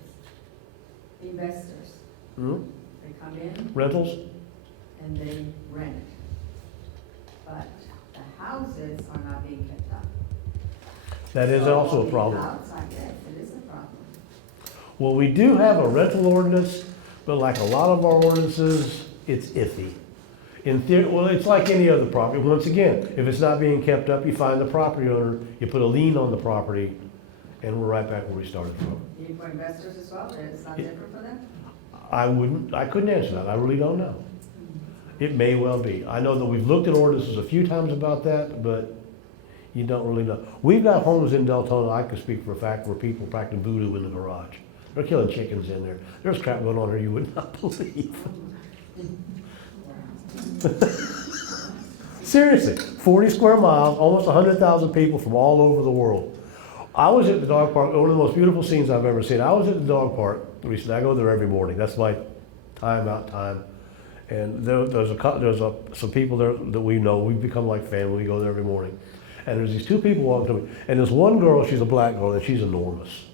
Investors, Hmm? they come in Rentals? and they rent. But the houses are not being kept up. That is So also on a the problem. outside, yes, it is a problem. Well, we do have a rental ordinance, but like a lot of our ordinances, it's iffy. In theory, well, it's like any other property. Once again, if it's not being kept up, you find the property owner, you put a lien on the property, and we're right back where we started from. You for investors as well, it's not different for them? I couldn't answer that. I really don't know. It may well be. I know that we've looked at ordinances a few times about that, but you don't really know. We've got homes in Deltona, I can speak for a fact, where people practice voodoo in the garage. They're killing chickens in there. There's crap going on here you would not believe. Seriously, 40 square miles, almost 100,000 people from all over the world. I was at the dog park, one of the most beautiful scenes I've ever seen. I was at the dog park recently. I go there every morning. That's my out time. And there's some people there that we know. We've become like family. We go there every morning. And there's these two people walking to me. And there's one girl, she's a black girl, and she's enormous.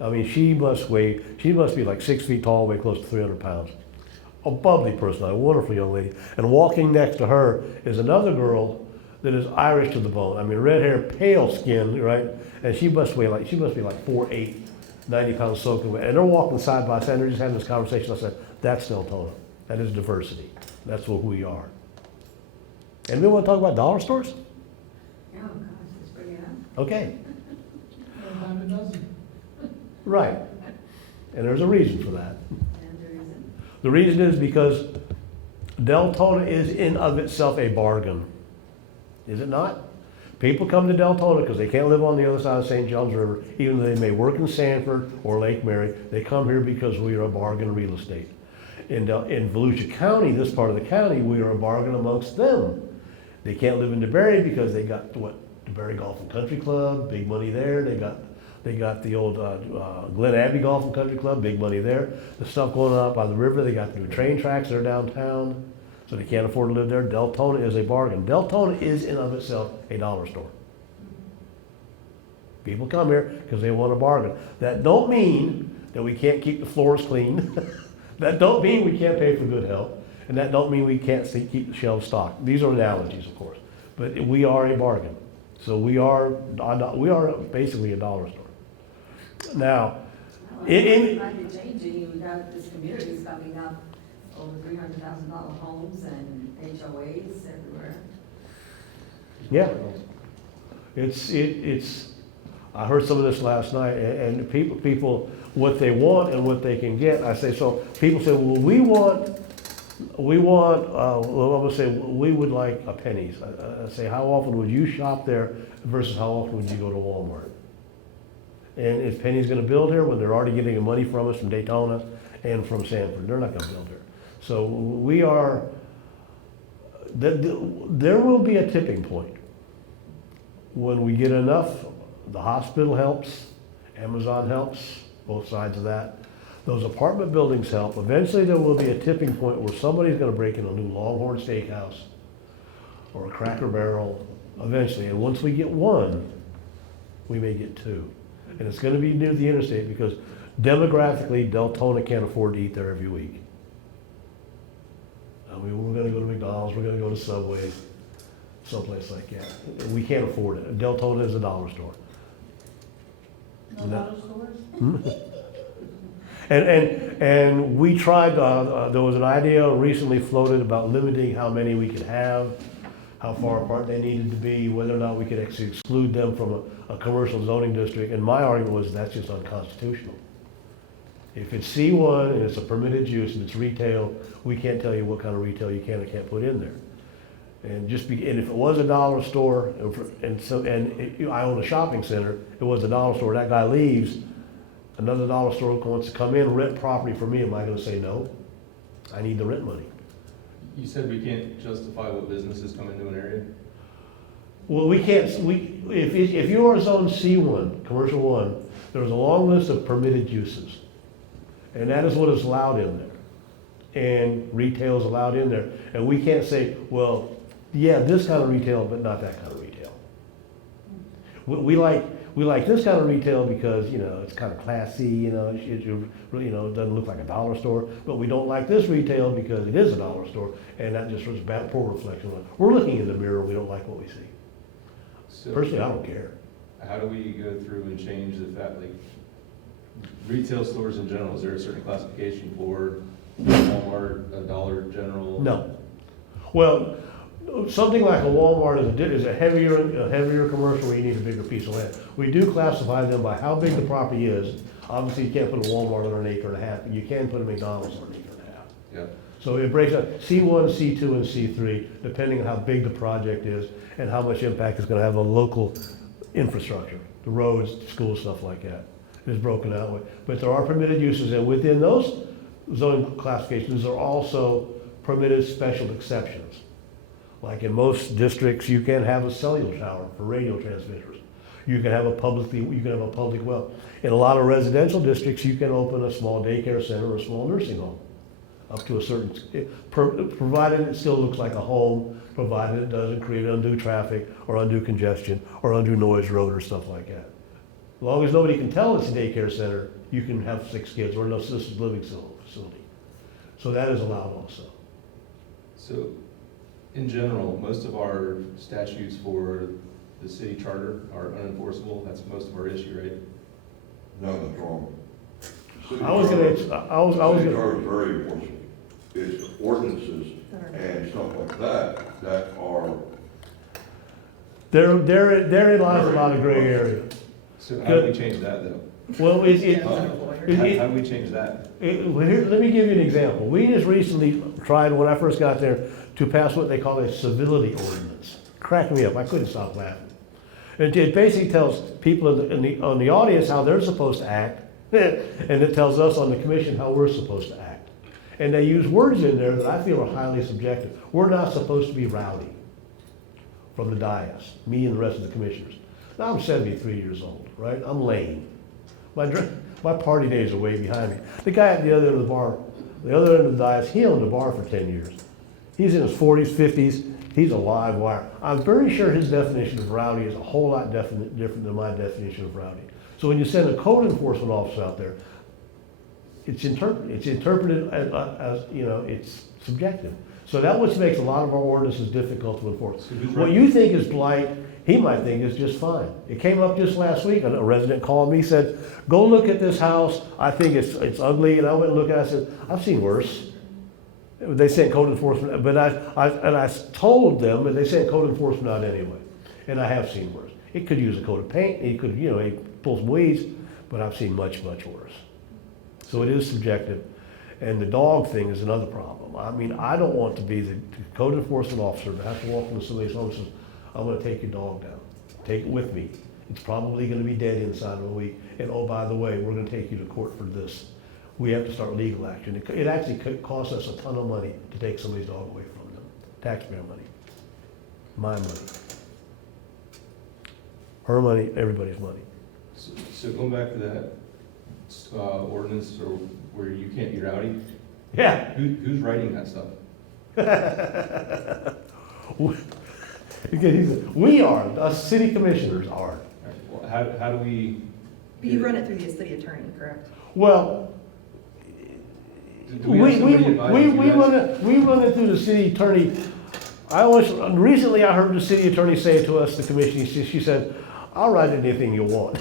I mean, she must be like 6 feet tall, weigh close to 300 pounds. A bubbly person, a wonderful young lady. And walking next to her is another girl that is Irish to the bone. I mean, red hair, pale skin, right? And she must be like 4'8", 90 pounds soaking wet. And they're walking side by side, and they're just having this conversation. I said, that's Deltona. That is diversity. That's who we are. And we want to talk about dollar stores? Oh, gosh, let's bring it up. Okay. Right. And there's a reason for that. And there isn't. The reason is because Deltona is in of itself a bargain. Is it not? People come to Deltona because they can't live on the other side of St. Johns River, even though they may work in Sanford or Lake Mary. They come here because we are a bargain real estate. In Volusia County, this part of the county, we are a bargain amongst them. They can't live in DeBerry because they got DeBerry Golf and Country Club, big money there. They got the old Glen Abbey Golf and Country Club, big money there. The stuff going on out by the river, they got the new train tracks that are downtown, so they can't afford to live there. Deltona is a bargain. Deltona is in of itself a dollar store. People come here because they want a bargain. That don't mean that we can't keep the floors clean. That don't mean we can't pay for good health. And that don't mean we can't keep the shelves stocked. These are analogies, of course. But we are a bargain. So we are basically a dollar store. Now, in, Like you're changing, you got this communities coming up, over $300,000 homes and HOAs everywhere. yeah, it's, I heard some of this last night, and people, what they want and what they can get, I say, so people say, well, we want, well, I'm gonna say, we would like a Penny's. I say, how often would you shop there versus how often would you go to Walmart? And is Penny's gonna build here when they're already getting the money from us from Daytona and from Sanford? They're not gonna build here. So we are, there will be a tipping point. When we get enough, the hospital helps, Amazon helps, both sides of that. Those apartment buildings help. Eventually there will be a tipping point where somebody's gonna break in a new Longhorn Steakhouse or a Cracker Barrel eventually. And once we get one, we may get two. And it's gonna be near the interstate because demographically, Deltona can't afford to eat there every week. I mean, we're gonna go to McDonald's, we're gonna go to Subway, someplace like that. We can't afford it. Deltona is a dollar store. No dollar stores? And we tried, there was an idea recently floated about limiting how many we could have, how far apart they needed to be, whether or not we could actually exclude them from a commercial zoning district. And my argument was that's just unconstitutional. If it's C1 and it's a permitted use and it's retail, we can't tell you what kind of retail you can or can't put in there. And and if it was a dollar store, I own a shopping center, it was a dollar store, that guy leaves, another dollar store wants to come in, rent property for me, am I gonna say no? I need the rent money. You said we can't justify what businesses come into an area? Well, we can't, if you are zone C1, commercial 1, there's a long list of permitted uses. And that is what is allowed in there. And retail is allowed in there. And we can't say, well, yeah, this kind of retail, but not that kind of retail. We like this kind of retail because, you know, it's kind of classy, it doesn't look like a dollar store. But we don't like this retail because it is a dollar store, and that just was a bad, poor reflection. We're looking in the mirror, we don't like what we see. So Personally, I don't care. how do we go through and change the fact, like, retail stores in general, is there a certain classification for Walmart, a Dollar General? No. Well, something like a Walmart is a heavier commercial where you need a bigger piece of land. We do classify them by how big the property is. Obviously, you can't put a Walmart on an acre and a half, but you can put a McDonald's on an acre and a half. Yeah. So it breaks up C1, C2, and C3, depending on how big the project is and how much impact it's gonna have on local infrastructure, the roads, schools, stuff like that. It's broken out. But there are permitted uses, and within those zoning classifications, there are also permitted special exceptions. Like in most districts, you can have a cellular tower for radio transmitters. You can have a public well. In a lot of residential districts, you can open a small daycare center or a small nursing home, up to a certain, provided it still looks like a home, provided it doesn't create undue traffic or undue congestion or undue noise road or stuff like that. As long as nobody can tell it's a daycare center, you can have 6 kids or an assisted living facility. So that is allowed also. So, in general, most of our statutes for the city charter are unenforceable, that's most of our issue, right? Nothing's wrong. City I was charter- gonna, I was City gonna, charter is very enforceable. It's ordinances and stuff like that are, therein lies a lot of gray area. So how do we change that, though? Well, How do we change that? Well, here, let me give you an example. We just recently tried, when I first got there, to pass what they call a civility ordinance. Cracked me up, I couldn't stop laughing. It basically tells people on the audience how they're supposed to act, and it tells us on the commission how we're supposed to act. And they use words in there that I feel are highly subjective. We're not supposed to be rowdy from the dais, me and the rest of the commissioners. Now, I'm 73 years old, right? I'm lame. My party days are way behind me. The guy at the other end of the bar, the other end of the dais, he owned the bar for 10 years. He's in his 40s, 50s, he's a live wire. I'm very sure his definition of rowdy is a whole lot different than my definition of rowdy. So when you send a code enforcement officer out there, it's interpreted as, it's subjective. So that what makes a lot of our ordinances difficult to enforce. So who's What you think is blight he might think it's just fine. It came up just last week, a resident called me, said, go look at this house, I think it's ugly, and I went and looked at it, I said, I've seen worse. They sent code enforcement, but I told them, and they sent code enforcement out anyway, and I have seen worse. It could use a coat of paint, it could, it pull some weeds, but I've seen much, much worse. So it is subjective, and the dog thing is another problem. I mean, I don't want to be the code enforcement officer that has to walk into somebody's home and says, I'm gonna take your dog down, take it with me. It's probably gonna be dead inside of a week, and oh, by the way, we're gonna take you to court for this. We have to start legal action. It actually could cost us a ton of money to take somebody's dog away from them. Taxpayer money. My money. Her money, everybody's money. So going back to that ordinance or where you can't be rowdy, Yeah. who's writing that stuff? We are, us city commissioners are. Well, how do we? But you run it through the city attorney, correct? Well, Do we have somebody advising you guys? we run it through the city attorney. Recently I heard the city attorney say to us, the commission, she said, I'll write anything you want.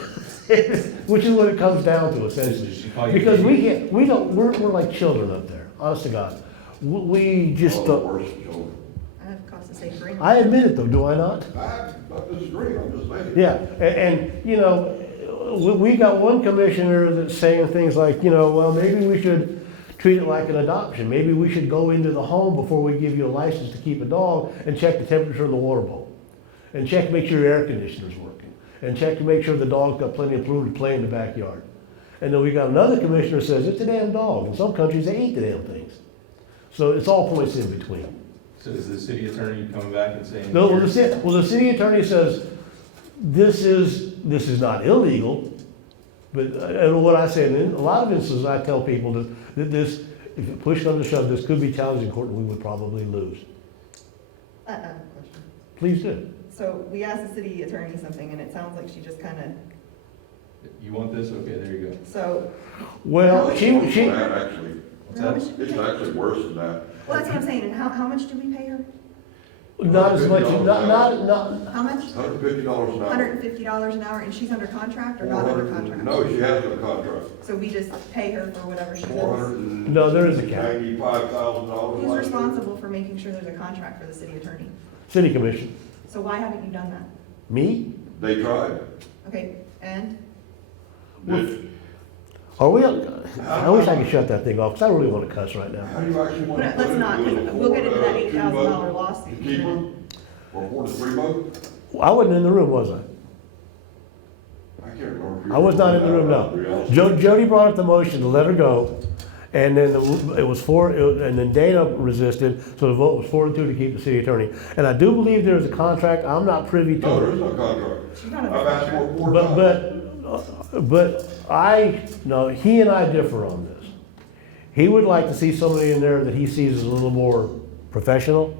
Which is what it comes down to essentially. Because we're like children up there, honest to God. We just, Well, the worst children. I have cost the same bring. I admit it though, do I not? I disagree, I'm just saying. Yeah, and we got one commissioner that's saying things like, well, maybe we should treat it like an adoption. Maybe we should go into the home before we give you a license to keep a dog and check the temperature of the water bowl. And check to make sure your air conditioner's working. And check to make sure the dog's got plenty of room to play in the backyard. And then we got another commissioner says it's a damn dog. In some countries, they eat the damn things. So it's all points in between. So is the city attorney coming back and saying? No, well, the city attorney says, this is not illegal, but, and what I say, in a lot of instances, I tell people that this, if it push comes to shove, this could be challenged in court and we would probably lose. Question. Please do. So we asked the city attorney something, and it sounds like she just kind of, You want this? Okay, there you go. so, Well, It's she, worse than that, actually. What's how that? much do we It's pay? actually worse than that. Well, that's what I'm saying, and how much do we pay her? not as much, not, How much? $150 an hour. $150 an hour, and she's under contract or not under contract? No, she has no contract. So we just pay her for whatever she does? No, there is a cap. $95,000. Who's responsible for making sure there's a contract for the city attorney? city commission. So why haven't you done that? Me? They tried. Okay, and? It's- Are we, I wish I could shut that thing off, because I really want to cuss right now. How do you actually want to? Let's not, because we'll get into that $8,000 To lawsuit. keep them? Or 4 to 3 vote? I wasn't in the room, was I? I can't remember. if you I was not in the were room, no. reality. Jody brought up the motion to let her go, and then and then Dana resisted, so the vote was 4-2 to keep the city attorney. And I do believe there is a contract, I'm not privy No, there to is it. no contract. She's not under I've asked for contract. it 4 times. No, he and I differ on this. He would like to see somebody in there that he sees as a little more professional,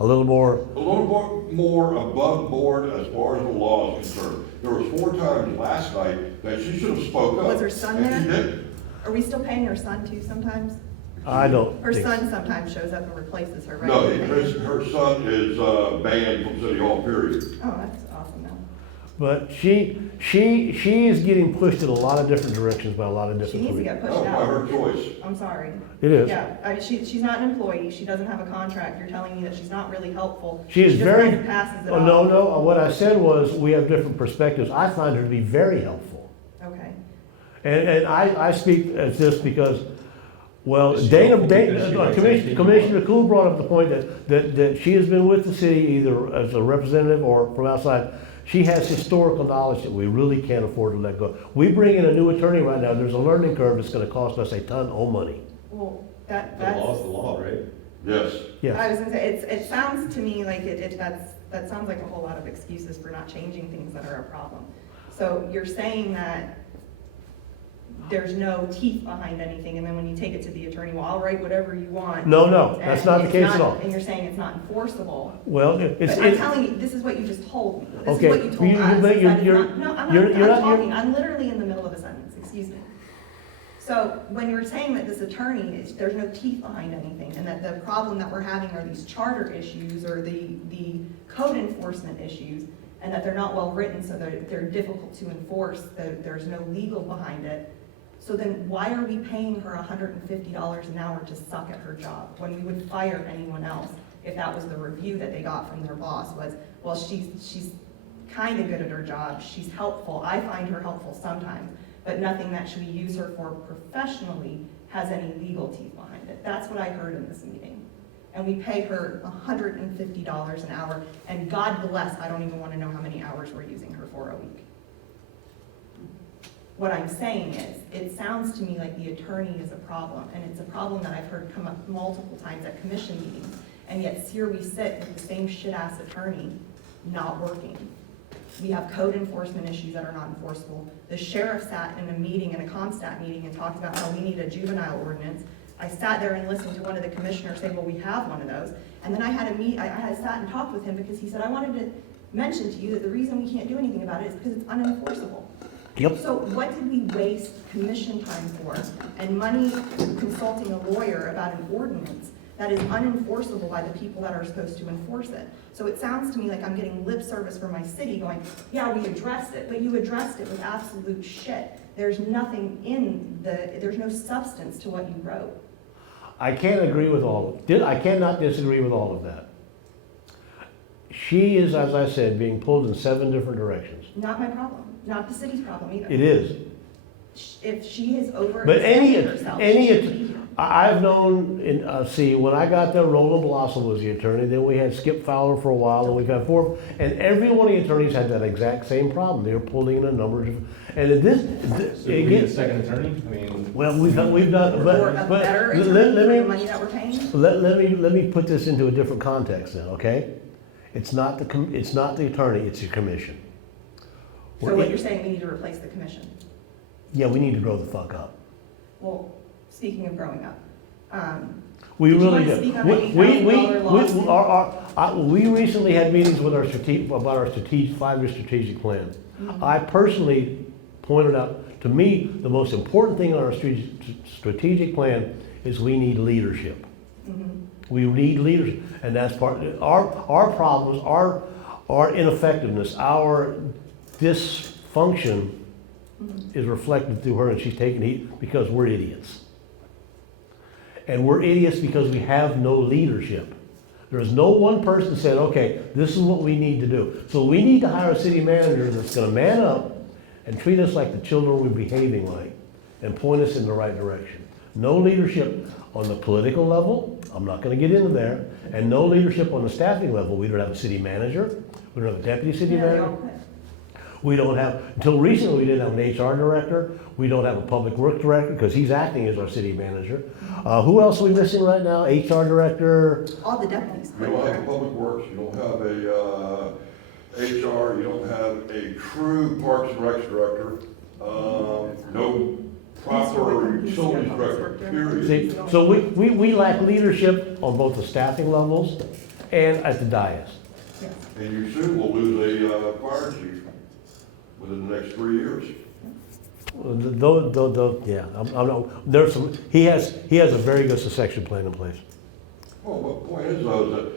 a little more, A little more above board as far as the law is concerned. There was 4 times last night that she should have spoke up. Was her son and she there? didn't. Are we still paying her son too sometimes? I don't Her think. son sometimes shows up and replaces her, right? No, her son is banned from City Hall, period. Oh, that's awesome now. But she is getting pushed in a lot of different directions by a lot of She different needs to people. get That pushed was by her out. choice. I'm sorry. It is. Yeah, she's not an employee, she doesn't have a contract, you're telling me that she's not really helpful. She is just very, kind of passes it oh, off. no, what I said was, we have different perspectives. I find her to be very helpful. Okay. And I speak as this because, well, Is she Dana, helpful because she writes anything Commissioner you Cool brought up the point that she has been with the city either as a representative or from outside. She has historical knowledge that we really can't afford to let go. We bring in a new attorney right now, there's a learning curve that's gonna cost us a ton of money. Well, The law's the law, right? Yes. I Yes, was gonna say, it sounds to me like that sounds like a whole lot of excuses for not changing things that are a problem. So you're saying that there's no teeth behind anything, and then when you take it to the attorney, well, I'll write whatever you want. no, that's and not the it's case at all. And you're saying it's not enforceable. Well, it's, But I'm telling you, this is what you just told me. This Okay, is what you told you- us. but is you're- that it's you're- not- No, I'm you're not, not- I'm talking, I'm literally in the middle of a sentence, excuse me. So when you're saying that this attorney, there's no teeth behind anything, and that the problem that we're having are these charter issues or the code enforcement issues, and that they're not well-written, so they're difficult to enforce, there's no legal behind it. So then why are we paying her $150 an hour to suck at her job, when we would fire anyone else if that was the review that they got from their boss was, well, she's kind of good at her job, she's helpful, I find her helpful sometimes, but nothing that we use her for professionally has any legal teeth behind it. That's what I heard in this meeting. And we pay her $150 an hour, and God bless, I don't even want to know how many hours we're using her for a week. What I'm saying is, it sounds to me like the attorney is a problem, and it's a problem that I've heard come up multiple times at commission meetings, and yet here we sit with the same shit-ass attorney not working. We have code enforcement issues that are not enforceable. The sheriff sat in a meeting, in a ComStat meeting, and talked about how we need a juvenile ordinance. I sat there and listened to one of the commissioners say, well, we have one of those. And then I had sat and talked with him because he said, I wanted to mention to you that the reason we can't do anything about it is because it's unenforceable. Yep. So what did we waste commission time for and money consulting a lawyer about an ordinance that is unenforceable by the people that are supposed to enforce it? So it sounds to me like I'm getting lip service from my city going, yeah, we addressed it, but you addressed it with absolute shit. There's nothing there's no substance to what you wrote. I can't agree with all of it. I cannot disagree with all of that. She is, as I said, being pulled in 7 different directions. Not my problem, not the city's problem either. It is. If she is over But herself, she should be here. I've known, when I got there, Roland Blossom was the attorney, then we had Skip Fowler for a while, and we've had 4, and every one of the attorneys had that exact same problem. They were pulling in a number of, and So do we need a second attorney? I mean, well, we've done, Or a but better let attorney for the me, money that we're paying. let me put this into a different context then, okay? It's not the attorney, it's your commission. So what you're saying, we need to replace the commission? Yeah, we need to grow the fuck up. Well, speaking of growing up, We did you really want to do. speak on the $8,000 lawsuit? We recently had meetings with about our 5-year strategic plan. I personally pointed out, to me, the most important thing on our strategic plan is we need leadership. We need leadership, and that's part, our problems, our ineffectiveness, our dysfunction is reflected through her, and she's taking heat because we're idiots. And we're idiots because we have no leadership. There's no one person that said, okay, this is what we need to do. So we need to hire a city manager that's gonna man up and treat us like the children we're behaving like and point us in the right direction. No leadership on the political level, I'm not gonna get into there, and no leadership on the staffing level. We don't have a city manager, we don't have a deputy city Yeah, they manager. all quit. We don't have, until recently, we didn't have an HR director. We don't have a public works director because he's acting as our city manager. Who else are we missing right now? HR director? All the deputies You quit. don't have a public works, you don't have a HR, you don't have a true Parks and Recs director, no proper utilities director, period. See, so we lack leadership on both the staffing levels and at the dais. Yes. And you soon will lose a fire chief within the next 3 years. Yeah, I'm not, there's some, he has a very good succession plan in place. Well, the point is though, is that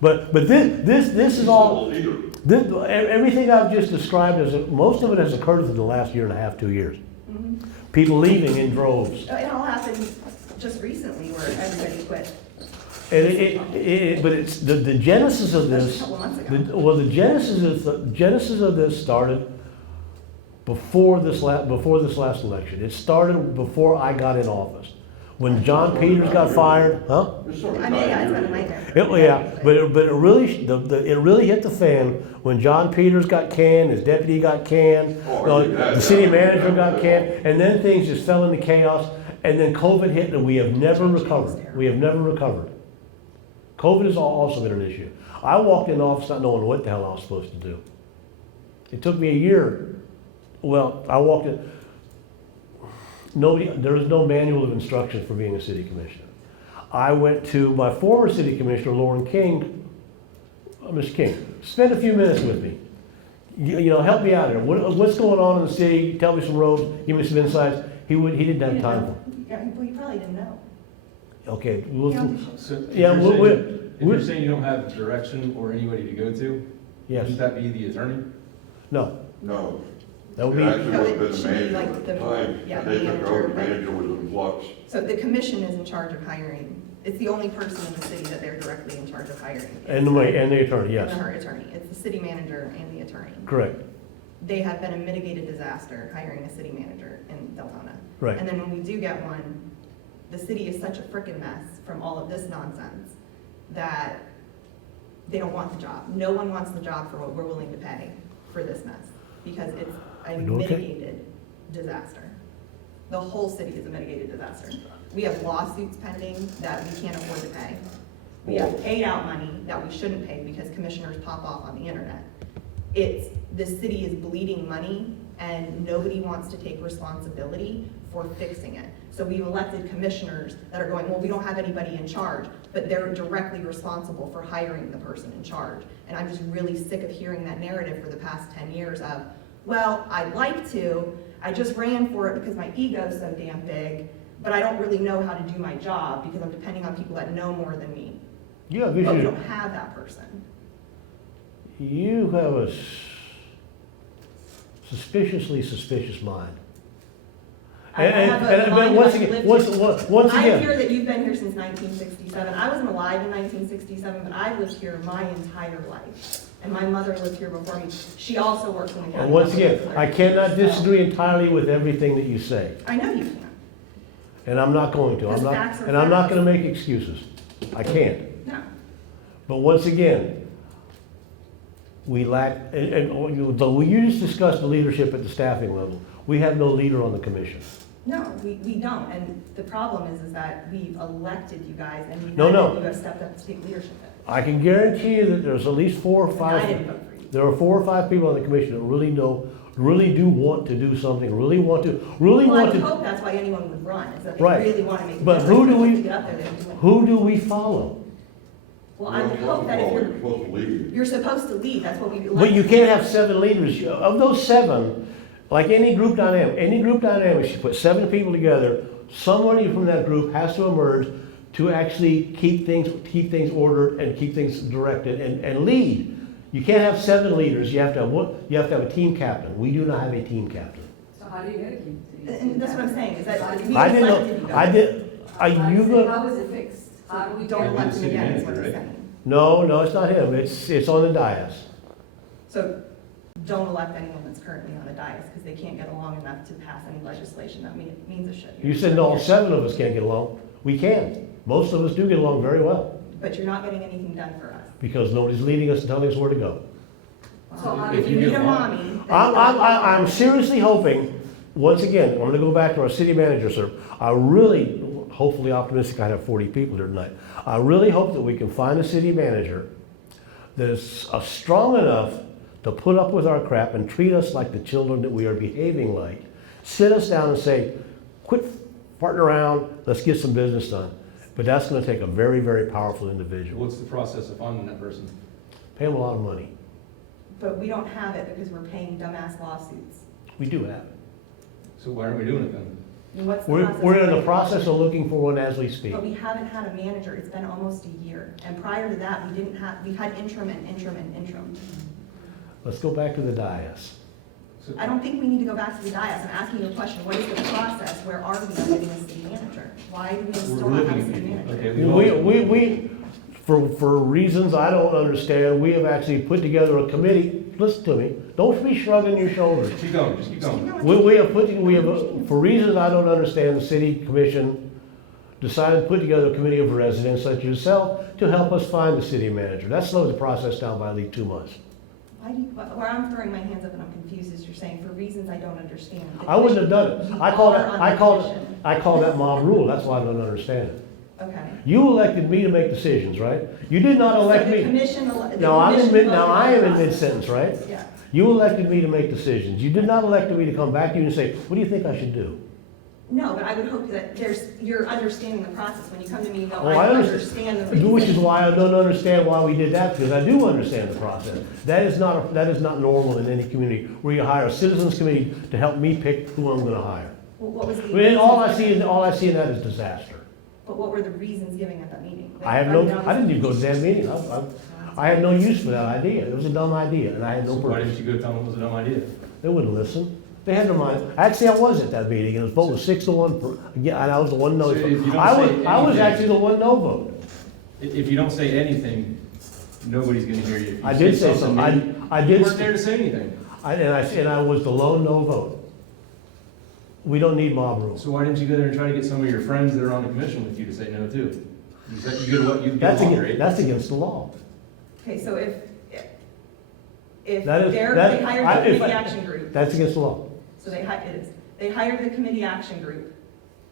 But this is all, he's still a leader. everything I've just described, most of it has occurred within the last year and a half, 2 years. People leaving in droves. It all happened just recently where everybody quit. And but it's, the genesis of That's this, a couple months ago. the genesis of this started before this last election. It started before I got in office. When John Peters got fired, huh? It's sort of I mean, yeah, it's been a nightmare. nightmare. Yeah, but it really hit the fan when John Peters got canned, his deputy got canned, the city manager got canned, and then things just fell into chaos, and then COVID hit, and we have never recovered. We have never recovered. COVID has also been an issue. I walked in the office not knowing what the hell I was supposed to do. It took me a year. Well, I walked in. There was no manual of instruction for being a city commissioner. I went to my former city commissioner, Lauren King. Ms. King, spend a few minutes with me. You know, help me out here. What's going on in the city? Tell me some roads. Give me some insights. He didn't have time for. Yeah, well, you probably didn't know. Okay. So if Yeah, you're we're- saying- if you're saying you don't have direction or anybody to go to, Yes. Wouldn't that be the attorney? No, No. that would It be, actually No, would it have been should the be manager like at the the- time. yeah, And they the took over, the manager. manager was in flux. So the commission is in charge of hiring. It's the only person in the city that they're directly in charge of hiring. and the attorney, And yes, her attorney. It's the city manager and the attorney. correct, They have been a mitigated disaster hiring a city manager in Deltona. right. And then when we do get one, the city is such a frickin' mess from all of this nonsense that they don't want the job. No one wants the job for what we're willing to pay for this mess, because it's a We doing okay? mitigated disaster. The whole city is a mitigated disaster. We have lawsuits pending that we can't afford to pay. We have paid out money that we shouldn't pay because commissioners pop off on the internet. The city is bleeding money and nobody wants to take responsibility for fixing it. So we've elected commissioners that are going, well, we don't have anybody in charge, but they're directly responsible for hiring the person in charge. And I'm just really sick of hearing that narrative for the past 10 years of, well, I'd like to, I just ran for it because my ego's so damn big, but I don't really know how to do my job because I'm depending on people that know more than me. You have But we issues, don't have that person. you have a suspiciously suspicious mind. I And- have and- a but mind once that I've again, lived once I again, hear that you've been here since 1967. I wasn't alive in 1967, but I've lived here my entire life. And my mother lived here before me. She also worked in the county. and once again, government. I cannot So- disagree entirely with everything that you say, I know you can't. and I'm not going to, Because facts are and I'm not facts. gonna make excuses. I can't. No. But once again, we lack, you just discussed the leadership at the staffing level. We have no leader on the commission. No, we don't. And the problem is that we've elected you guys and No, none no. of you have stepped up to take leadership in it. I can guarantee you that there's at least 4 or And 5. I didn't vote for you. There are 4 or 5 people on the commission that really know, really do want to do something, really want Well, I want would to. hope that's why anyone would run, is that they Right. really want to make a But difference. who do Once we- you get up there, they don't do it. Who do we follow? Well, I would hope that if You're you're, supposed to lead. you're supposed to lead, that's what we elected. But you can't have 7 leaders. Of those 7, like any group dynamic, you put 7 people together, somebody from that group has to emerge to actually keep things ordered and keep things directed and lead. You can't have 7 leaders. You have to have a team captain. We do not have a team captain. So how do you get a team? And that's what I'm saying, is that we I didn't elected you know, guys. are you gonna? How is it fixed? How do we Don't get Well, elect it's him city again, is what manager, he's right? saying. No, it's not him. It's on the dais. So don't elect anyone that's currently on the dais, because they can't get along enough to pass any legislation that means a shit. You said all 7 of us can't get along. We can. Most of us do get along very well But you're not getting anything done for us. because nobody's leading us and telling us where to go. So how If do you we need get a along? mommy. then you I'm seriously hoping, once again, I'm gonna go back to our city manager, sir. I really, hopefully optimistic, I have 40 people here tonight. I really hope that we can find a city manager that is strong enough to put up with our crap and treat us like the children that we are behaving like. Sit us down and say, quit farting around, let's get some business done. But that's gonna take a very, very powerful individual. What's the process of finding that person? Pay them a lot of money. But we don't have it because we're paying dumbass lawsuits. We do have it. So why aren't we doing it then? And what's the We're process? in the process of looking for one as we speak. But we haven't had a manager, it's been almost a year. And prior to that, we had interim and interim and interim. Let's go back to the dais. So- I don't think we need to go back to the dais. I'm asking you a question. What is the process? Where are we on getting a city manager? Why do we still We're not have a living city in, manager? okay, We, for reasons I don't understand, we have actually put together a committee. Listen to me, don't be shrugging your shoulders. Keep going, just keep going. For reasons I don't understand, the city commission decided to put together a committee of residents such as yourself to help us find the city manager. That slowed the process down by at least 2 months. Where I'm throwing my hands up and I'm confused is you're saying for reasons I don't understand. The I wouldn't have done it. commission- I you call are that, on I the call, commission. I call that mob rule, that's why I don't understand it. Okay. You elected me to make decisions, right? You did not elect So the me. commission. Now, I am voted in on us. mid-sentence, right? Yeah. You elected me to make decisions. You did not elect me to come back to you and say, what do you think I should do? No, but I would hope that you're understanding the process. When you come to me, you go, Oh, I I understand the reason. Which is why I don't understand why we did that, because I do understand the process. That is not normal in any community where you hire a citizens committee to help me pick who I'm gonna hire. Well, what was the? I mean, all I see in that is disaster. But what were the reasons given at that meeting? I didn't even go to that meeting. I had no use for that idea. It was a dumb idea, and I had no So why purpose. didn't you go tell them it was a dumb idea? They wouldn't listen. They had their mind. Actually, I was at that meeting, and the vote was 6-1. Yeah, and I was the one no. So if you don't I say was anything- actually the one no vote. If you don't say anything, nobody's gonna hear you. If you I did say something. I You did. weren't there to say anything. And I was the lone no vote. We don't need mob rules. So why didn't you go there and try to get some of your friends that are on the commission with you to say no too? You said you get what you get That's along, against, right? that's against the law. Okay, so if That is- they're, that- they hired I- the if committee I- action group, That's against the law. so they hired the committee action group,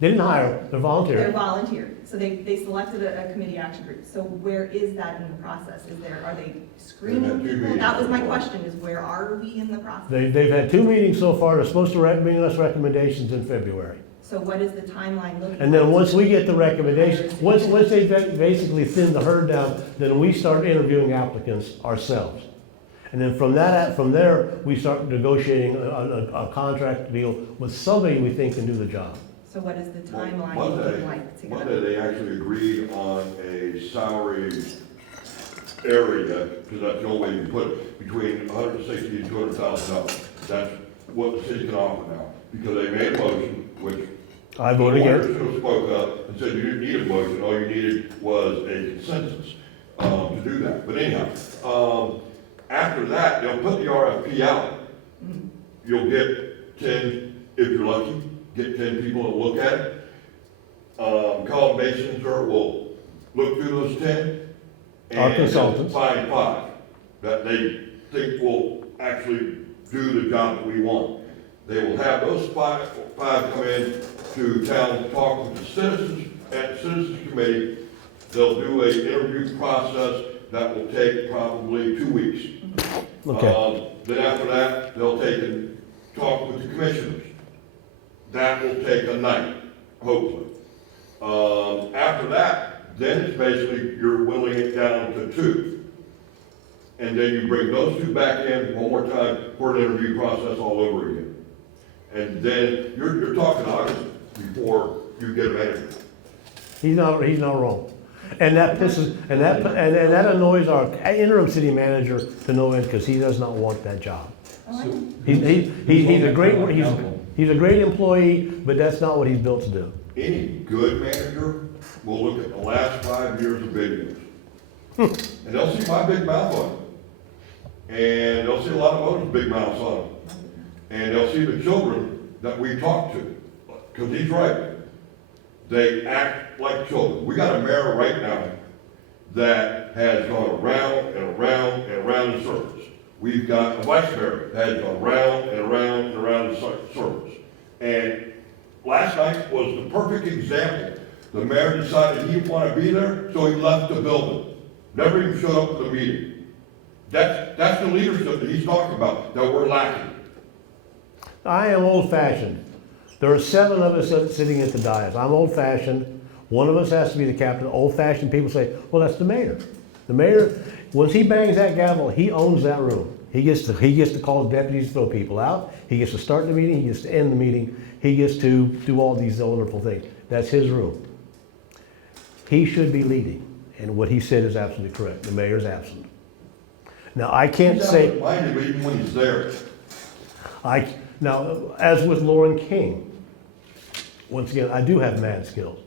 They didn't hire, they're they're voluntary. volunteer, so they selected a committee action group. So where is that in the process? Are they screening They've had 2 people? meetings That was my so far. question, is where are we in the process? They've had 2 meetings so far. They're supposed to bring us recommendations in February. So what is the timeline looking like? And then once we get the recommendation, once they basically thin the herd down, then we start interviewing applicants ourselves. And then from there, we start negotiating a contract deal with somebody we think can do the job. So what is the timeline Monday, looking like to get Monday, they actually agreed on a salary area, because that's the only way you can put it, between $160,000 and $200,000. That's what the city can offer now, because they made a motion, which I vote against. the lawyers spoke up and said you didn't need a motion, all you needed was a consensus to do that. But anyhow, after that, they'll put the RFP out. You'll get 10, if you're lucky, get 10 people to look at it. Colin Mason, sir, will look through those 10. Our and consultants. Find 5 that they think will actually do the job that we want. They will have those five come in to town, talk with the citizens at the Citizens Committee. They'll do an interview process that will take probably 2 weeks. Okay. Then after that, they'll take and talk with the commissioners. That will take a night, hopefully. After that, then it's basically, you're whittling it down to 2. And then you bring those 2 back in one more time for an interview process all over again. And then you're talking August before you get a manager. He's not wrong. And that pisses, and that annoys our interim city manager to no end, because he does not want that job. So- He's a great employee, but that's not what he's built to do. Any good manager will look at the last 5 years of videos. And they'll see my big mouth on it. And they'll see a lot of others' big mouths on it. And they'll see the children that we talk to. Because he's right. They act like children. We got a mayor right now that has gone around and around and around in circles. We've got a vice mayor that has gone around and around and around in circles. And last night was the perfect example. The mayor decided he didn't want to be there, so he left the building. Never even showed up for the meeting. That's the leadership that he's talking about, that we're lacking. I am old-fashioned. There are 7 of us sitting at the dais. I'm old-fashioned. One of us has to be the captain. Old-fashioned people say, well, that's the mayor. The mayor, once he bangs that gavel, he owns that room. He gets to call the deputies to throw people out. He gets to start the meeting. He gets to end the meeting. He gets to do all these wonderful things. That's his room. He should be leading. And what he said is absolutely correct. The mayor's absent. Now, I can't He's say... absent-minded even when he's there. Now, as with Lauren King, once again, I do have mad skills.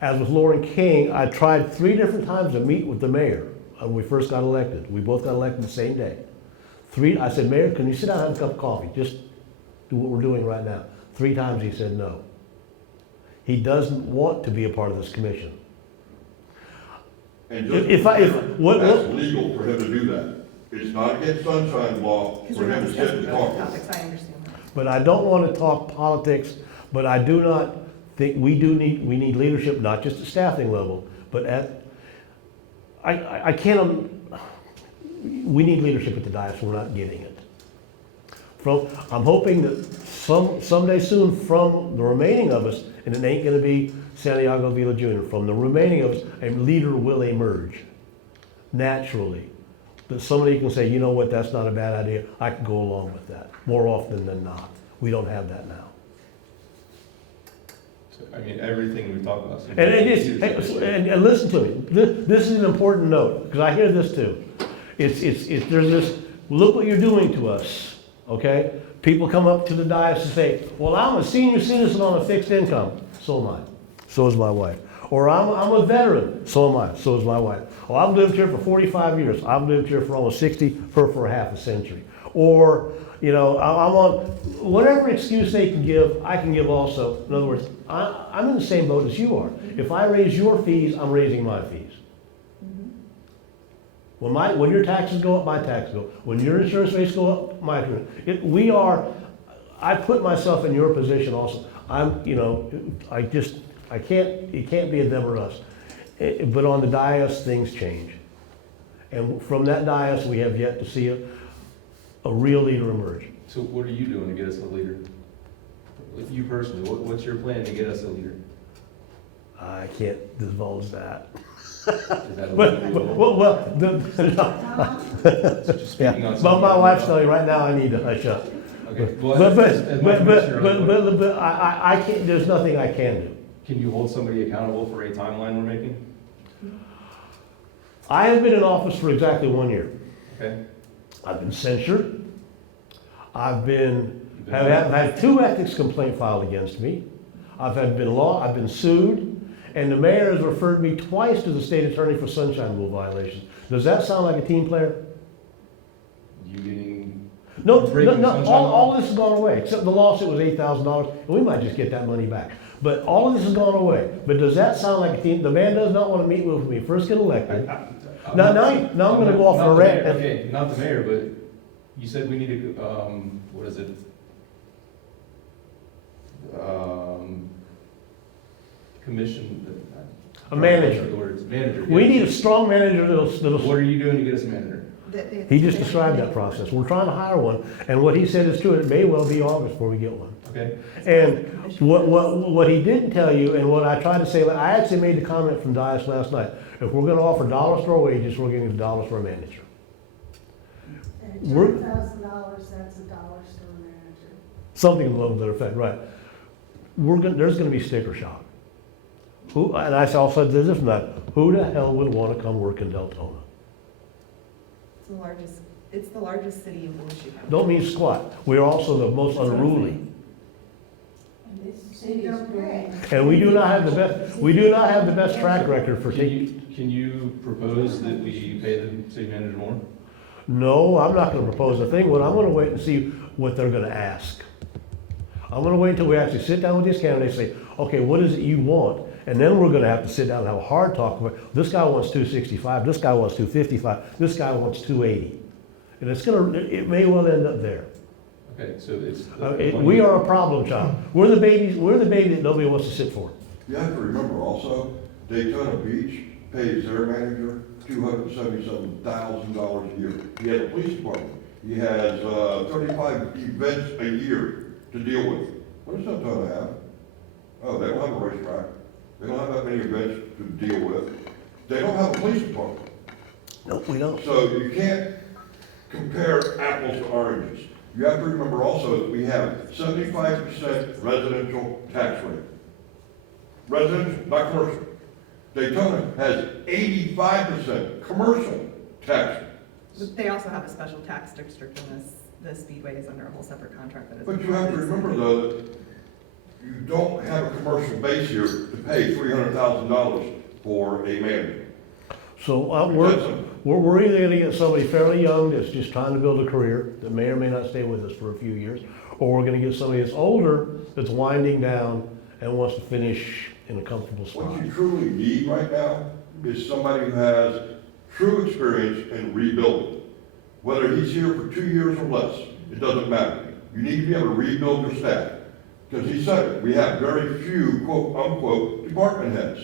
As with Lauren King, I tried 3 different times to meet with the mayor when we first got elected. We both got elected the same day. I said, Mayor, can you sit down and have a cup of coffee? Just do what we're doing right now. 3 times he said no. He doesn't want to be a part of this commission. And just that's legal for him to do that. It's not against sunshine law Because for we're him not to sit and discussing those talk. topics, I understand that. But I don't want to talk politics, but I do not think we need leadership, not just at staffing level, but we need leadership at the dais, we're not getting it. I'm hoping that someday soon from the remaining of us, and it ain't gonna be Santiago Vila Jr., from the remaining of us, a leader will emerge naturally. That somebody can say, you know what, that's not a bad idea, I can go along with that, more often than not. We don't have that now. So, I mean, everything we talk about. And it is, and listen to me, this is an important note, because I hear this too. There's this, look what you're doing to us, okay? People come up to the dais and say, well, I'm a senior citizen on a fixed income. So am I. So is my wife. Or I'm a veteran. So am I. So is my wife. Oh, I've lived here for 45 years. I've lived here for almost 60, for half a century. Or, you know, I'm on, whatever excuse they can give, I can give also. In other words, I'm in the same boat as you are. If I raise your fees, I'm raising my fees. When your taxes go up, my taxes go up. When your insurance rates go up, my insurance. I put myself in your position also. It can't be a them or us. But on the dais, things change. And from that dais, we have yet to see a real leader emerge. So what are you doing to get us a leader? With you personally, what's your plan to get us a leader? I can't divulge that. Is that illegal? Just speaking on But something my else. wife's telling you right now, I need to hush up. Okay, well, But as my commissioner, but I can't, there's nothing I can do. can you hold somebody accountable for a timeline we're making? I have been in office for exactly 1 year. Okay? I've been censured. I've had 2 ethics complaints filed against me. I've been sued, and the mayor has referred me twice to the state attorney for sunshine rule violations. Does that sound like a team player? You getting, No, breaking sunshine law? all this has gone away, except the lawsuit was $8,000, and we might just get that money back. But all of this has gone away. But does that sound like a team? The man does not want to meet with me, first get elected. Now I'm gonna go off on a rant. Okay, not the mayor, but you said we need to, what is it? Commission. A manager. The words, manager. We yes. need a strong manager What that'll, are you doing to get us a manager? he just described that process. We're trying to hire one, and what he said is true, it may well be August before we get one. Okay? And what he didn't tell you, and what I tried to say, I actually made the comment from Dias last night, if we're gonna offer dollar store wages, we're giving $1 for a manager. We're- $10,000, that's a dollar store manager. Something along that effect, right. There's gonna be sticker shock. And I also said this and that, who the hell would wanna come work in Deltona? It's the largest city in Volusia County. Don't mean squat, we're also the most unruly. And this city is growing. And we do not have the best track record for taking. Can you propose that we pay the city manager more? No, I'm not gonna propose a thing, I'm gonna wait and see what they're gonna ask. I'm gonna wait until we actually sit down with these candidates and say, okay, what is it you want? And then we're gonna have to sit down and have a hard talk about, this guy wants 265, this guy wants 255, this guy wants 280. And it may well end up there. Okay, so it's. We are a problem child. We're the baby that nobody wants to sit for. You have to remember also, Daytona Beach pays their manager $277,000 a year. He has a police department. He has 35 events a year to deal with. What does Deltona have? Oh, they don't have a racetrack. They don't have that many events to deal with. They don't have a police department. Nope, we don't. So you can't compare apples to oranges. You have to remember also that we have 75% residential tax rate. Residential, not commercial. Daytona has 85% commercial tax. They also have a special tax district in the Speedway is under a whole seperate contract that is. But you have to remember though that you don't have a commercial base here to pay $300,000 for a manager. So we're either gonna get somebody fairly young that's just trying to build a career, that may or may not stay with us for a few years, or we're gonna get somebody that's older, that's winding down and wants to finish in a comfortable spot. What you truly need right now is somebody who has true experience in rebuilding. Whether he's here for 2 years or less, it doesn't matter. You need to be able to rebuild your staff. Because he said it, we have very few quote unquote department heads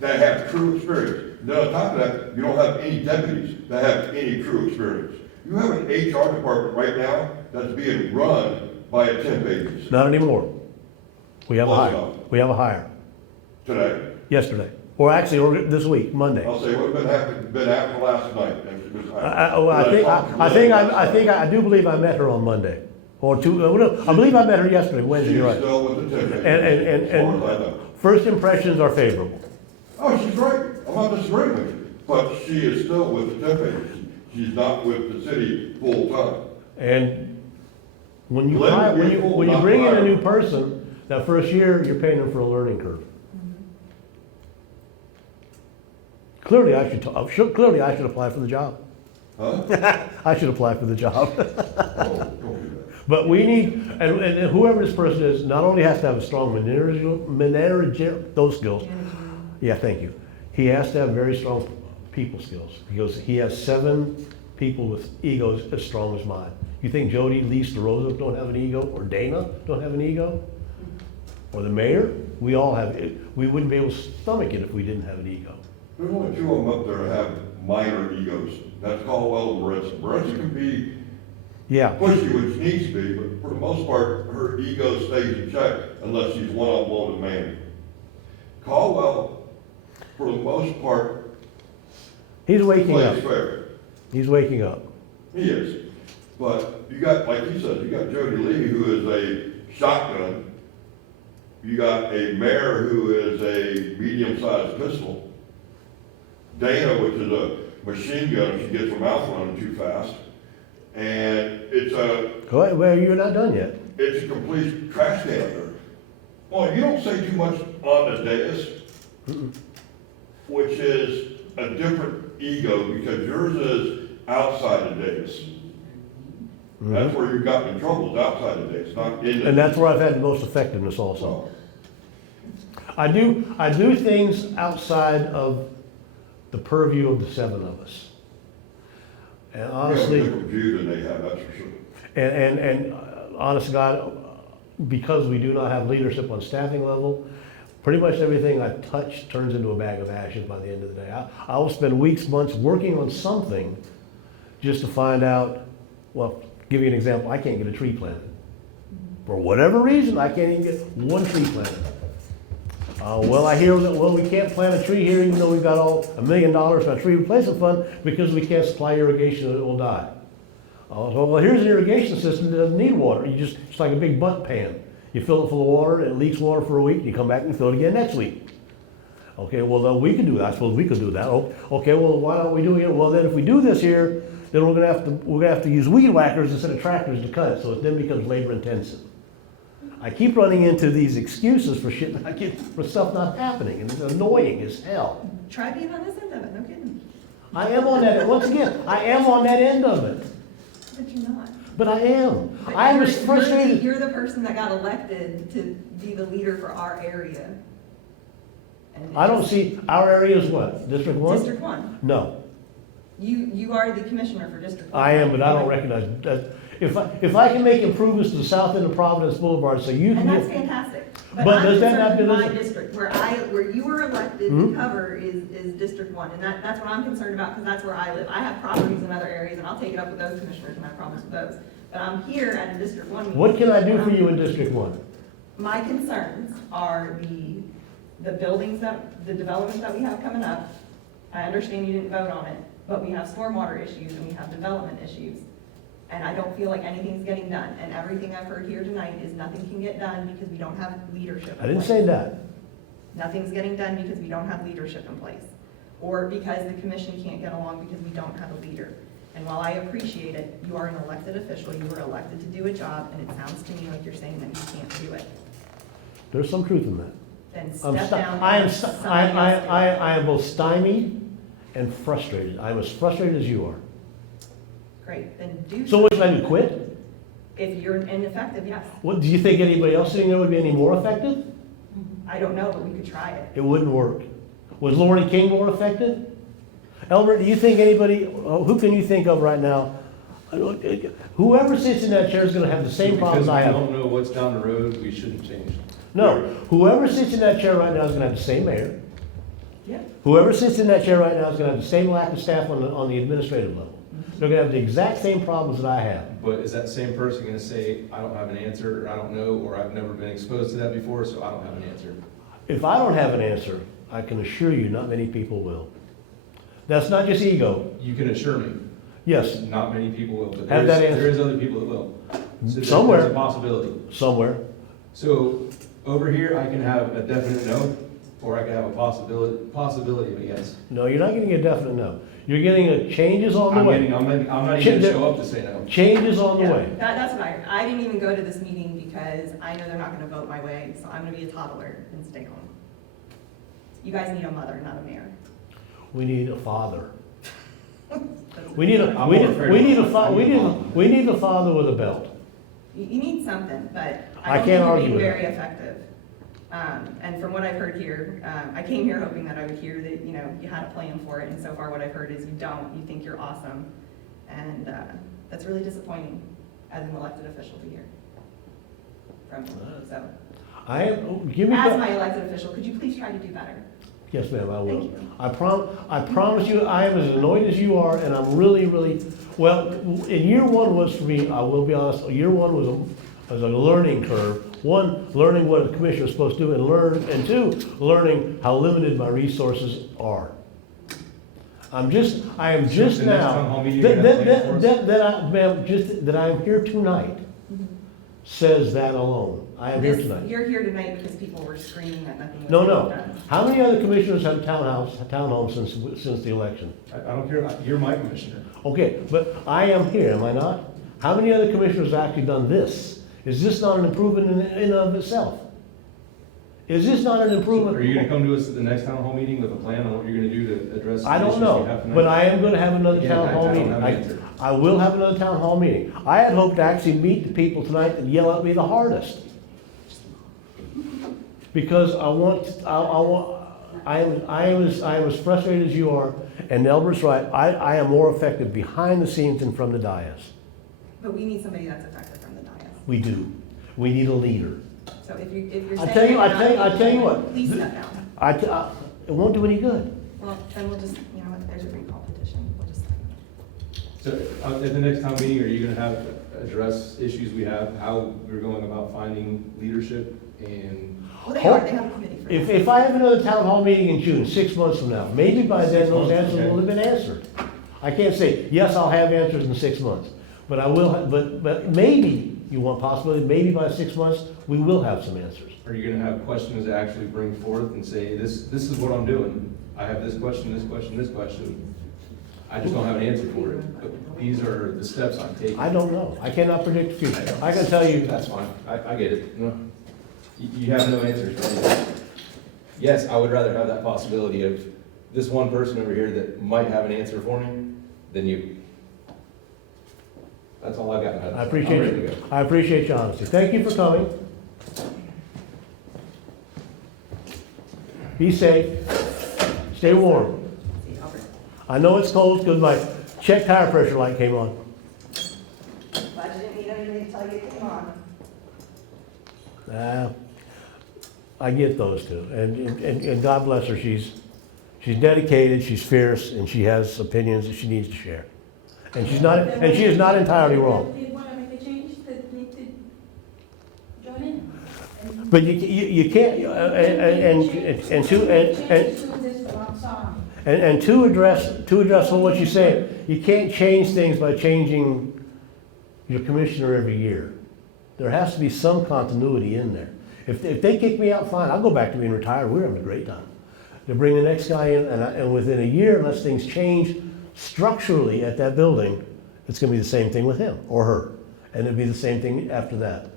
that have true experience. Then on top of that, you don't have any deputies that have any true experience. You have an HR department right now that's being run by a temp agency. Not anymore. We have a Close hire. enough. We have a hire. Today. Yesterday. Or actually, or this week, Monday. I'll say what have been after last night. I do believe I met her on Monday. Or two, no, I believe I met her yesterday, Wednesday, She's you're right. still with the temp agency, as far as I know. First impressions are favorable. Oh, she's great. I'm not disagreeing with you. but she is still with the temp agency. She's not with the city full-time. And when you, Let hire- when you, people when you not bring in a hire. new person, that first year, you're paying them for a learning curve. Clearly, clearly I should apply for the job. Huh? I should apply for the job. Oh, don't do that. But we need, and whoever this person is, not only has to have a strong managerial, those skills. Yeah, thank you. He has to have very strong people skills, because he has 7 people with egos as strong as mine. You think Jody, Lise, DeRosa don't have an ego, or Dana don't have an ego? Or the mayor? We all have, we wouldn't be able to stomach it if we didn't have an ego. There's only 2 of them up there that have minor egos. That's Caldwell and Marissa. Marissa can be Yeah, pushy when she needs to be, but for the most part, her ego stays in check unless she's one-on-one with Manny. Caldwell, for the most part, he's waking up. plays fair. He's waking up. He is. But you got, like you said, you got Jody Lee, who is a shotgun. You got a mayor who is a medium-sized pistol. Dana, which is a machine gun, she gets her mouth running too fast. And it's Well, you're not done yet. a complete trash can up there. Well, you don't say too much on the dais, which is a different ego, because yours is outside the dais. That's where you've gotten in trouble, is outside the dais, not in the. And that's where I've had the most effectiveness also. So, I do things outside of the purview of the 7 of us. And we have a honestly, different view than they have, that's for sure. and honest to God, because we do not have leadership on staffing level, pretty much everything I touch turns into a bag of ashes by the end of the day. I will spend weeks, months working on something just to find out, well, give you an example, I can't get a tree planted. For whatever reason, I can't even get one tree planted. Well, I hear that, well, we can't plant a tree here even though we've got all $1 million for a tree replacement fund because we can't supply irrigation and it will die. So, well, here's an irrigation system that doesn't need water. It's like a big bunt pan. You fill it full of water, it leaks water for a week, you come back and fill it again next week. Okay, well, then we can do that. I suppose we could do that. Okay, well, why aren't we doing it? Well, then if we do this here, then we're gonna have to use weed whackers instead of tractors to cut it, so it then becomes labor intensive. I keep running into these excuses for shit, for stuff not happening, and it's annoying as hell. Try being on this end of it, no kidding. I am on that, once again, I am on that end of it, But you're not. but I am. But I was you're- frustrated. You're the person that got elected to be the leader for our area. And I don't see, our area is what, District 1? District 1. No, You are the commissioner for District 1. I am, but I don't recognize that. If I can make improvements to the south end of Providence Boulevard, so you can And that's get, fantastic. But I'm does that concerned not- with my district, where you were elected Hmm? to cover is District 1. And that's what I'm concerned about, because that's where I live. I have properties in other areas, and I'll take it up with those commissioners and have problems with those. But I'm here at a District 1 meeting. what can I do for you in District 1? My concerns are the buildings the development that we have coming up. I understand you didn't vote on it, but we have stormwater issues and we have development issues. And I don't feel like anything's getting done. And everything I've heard here tonight is nothing can get done because we don't have leadership. I didn't say that. Nothing's getting done because we don't have leadership in place. Or because the commission can't get along because we don't have a leader. And while I appreciate it, you are an elected official, you were elected to do a job, and it sounds to me like you're saying that you can't do it. There's some truth in that. Then I'm step sti- down. I am, and sti- let somebody else do it. I am both stymied and frustrated. I'm as frustrated as you are. Great, then do. So what should I do, quit? If you're ineffective, yes. What, do you think anybody else sitting there would be any more effective? I don't know, but we could try it. It wouldn't work. Was Lauren King more effective? Elbert, do you think anybody, who can you think of right now? Whoever sits in that chair is gonna have the same problems I Because we have. don't know what's down the road, we shouldn't change. No, whoever sits in that chair right now is gonna have the same mayor. Yeah. Whoever sits in that chair right now is gonna have the same lack of staff on the administrative level. They're gonna have the exact same problems that I have. But is that same person gonna say, I don't have an answer, or I don't know, or I've never been exposed to that before, so I don't have an answer? If I don't have an answer, I can assure you not many people will. That's not just ego. You can assure me, Yes, not many people will, but Have that there answer. is other people that will. So Somewhere. there's a possibility. somewhere. So over here, I can have a definite no, or I could have a possibility of a yes. No, you're not getting a definite no. You're getting a changes on the way. I'm not even gonna show up to say no. Changes on the Yeah, way. that's what I didn't even go to this meeting because I know they're not gonna vote my way, so I'm gonna be a toddler and stay home. You guys need a mother, not a mayor. We need a father. That's- We need a, I'm we more need, afraid we of need a, that. fa- we need, we need a father with a belt. You need something, but I I don't can't think you're argue being with very effective. And from what I've heard here, I came here hoping that I would hear that, you know, you had a plan for it, and so far what I've heard is you don't, you think you're awesome. And that's really disappointing as an elected official to hear from you. So, I am, give me, as that- my elected official, could you please try to do better? yes, ma'am, I Thank will. you. I promise you, I am as annoyed as you are, and I'm really, really, well, in year one was for me, I will be honest, year one was a learning curve. One, learning what a commissioner is supposed to do and two, learning how limited my resources are. I am just The next town now, hall meeting you're gonna plan for us? ma'am, just that I'm here tonight says that alone. I am here This- tonight. You're here tonight because people were screaming that nothing was No, getting no. done. How many other commissioners have townhomes since the election? I don't care, you're my commissioner. Okay, but I am here, am I not? How many other commissioners have actually done this? Is this not an improvement in and of itself? Is this not an improvement? Are you gonna come to us at the next town hall meeting with a plan on what you're gonna do to address the I issues don't we know, have tonight? but I am gonna have another Again, town hall I don't meeting. have an answer. I will have another town hall meeting. I had hoped to actually meet the people tonight and yell at me the hardest. Because I am as frustrated as you are, and Elbert's right, I am more effective behind the scenes than from the dais. But we need somebody that's effective from the dais. We do. We need a leader. So if you're I saying. tell you- you're I not tell you- I people, tell you what. Please step down. It won't do any good. Well, then we'll just, you know what, there's a recall petition, we'll just. So, at the next town meeting, are you gonna address issues we have, how we're going about finding leadership and? Well, they are, they have a committee for that. If I have another town hall meeting in June, 6 months from now, maybe by then 6 those months, answers okay. will have been answered. I can't say, yes, I'll have answers in 6 months, but I will, but maybe, you want possibility, maybe by 6 months, we will have some answers. Are you gonna have questions to actually bring forth and say, this is what I'm doing? I have this question, this question, this question. I just don't have an answer for it, but these are the steps I'm taking. I don't know. I cannot predict the future. I can tell you, That's fine, I get it. No. You have no answers for me. Yes, I would rather have that possibility of this one person over here that might have an answer for me than you. That's all I got. I appreciate your honesty. Thank you for coming. Be safe. Stay warm. See, Albert. I know it's cold because my check tire pressure light came on. Glad you didn't need anything to tell you it came on. I get those two, and God bless her. She's dedicated, she's fierce, and she has opinions that she needs to share. And she is not entirely wrong. If they want to make a change, they need to join in. But you can't, and to address what you're saying, you can't change things by changing your commissioner every year. There has to be some continuity in there. If they kick me out, fine, I'll go back to being retired, we're having a great time. To bring the next guy in, and within a year, unless things change structurally at that building, it's gonna be the same thing with him or her. And it'll be the same thing after that.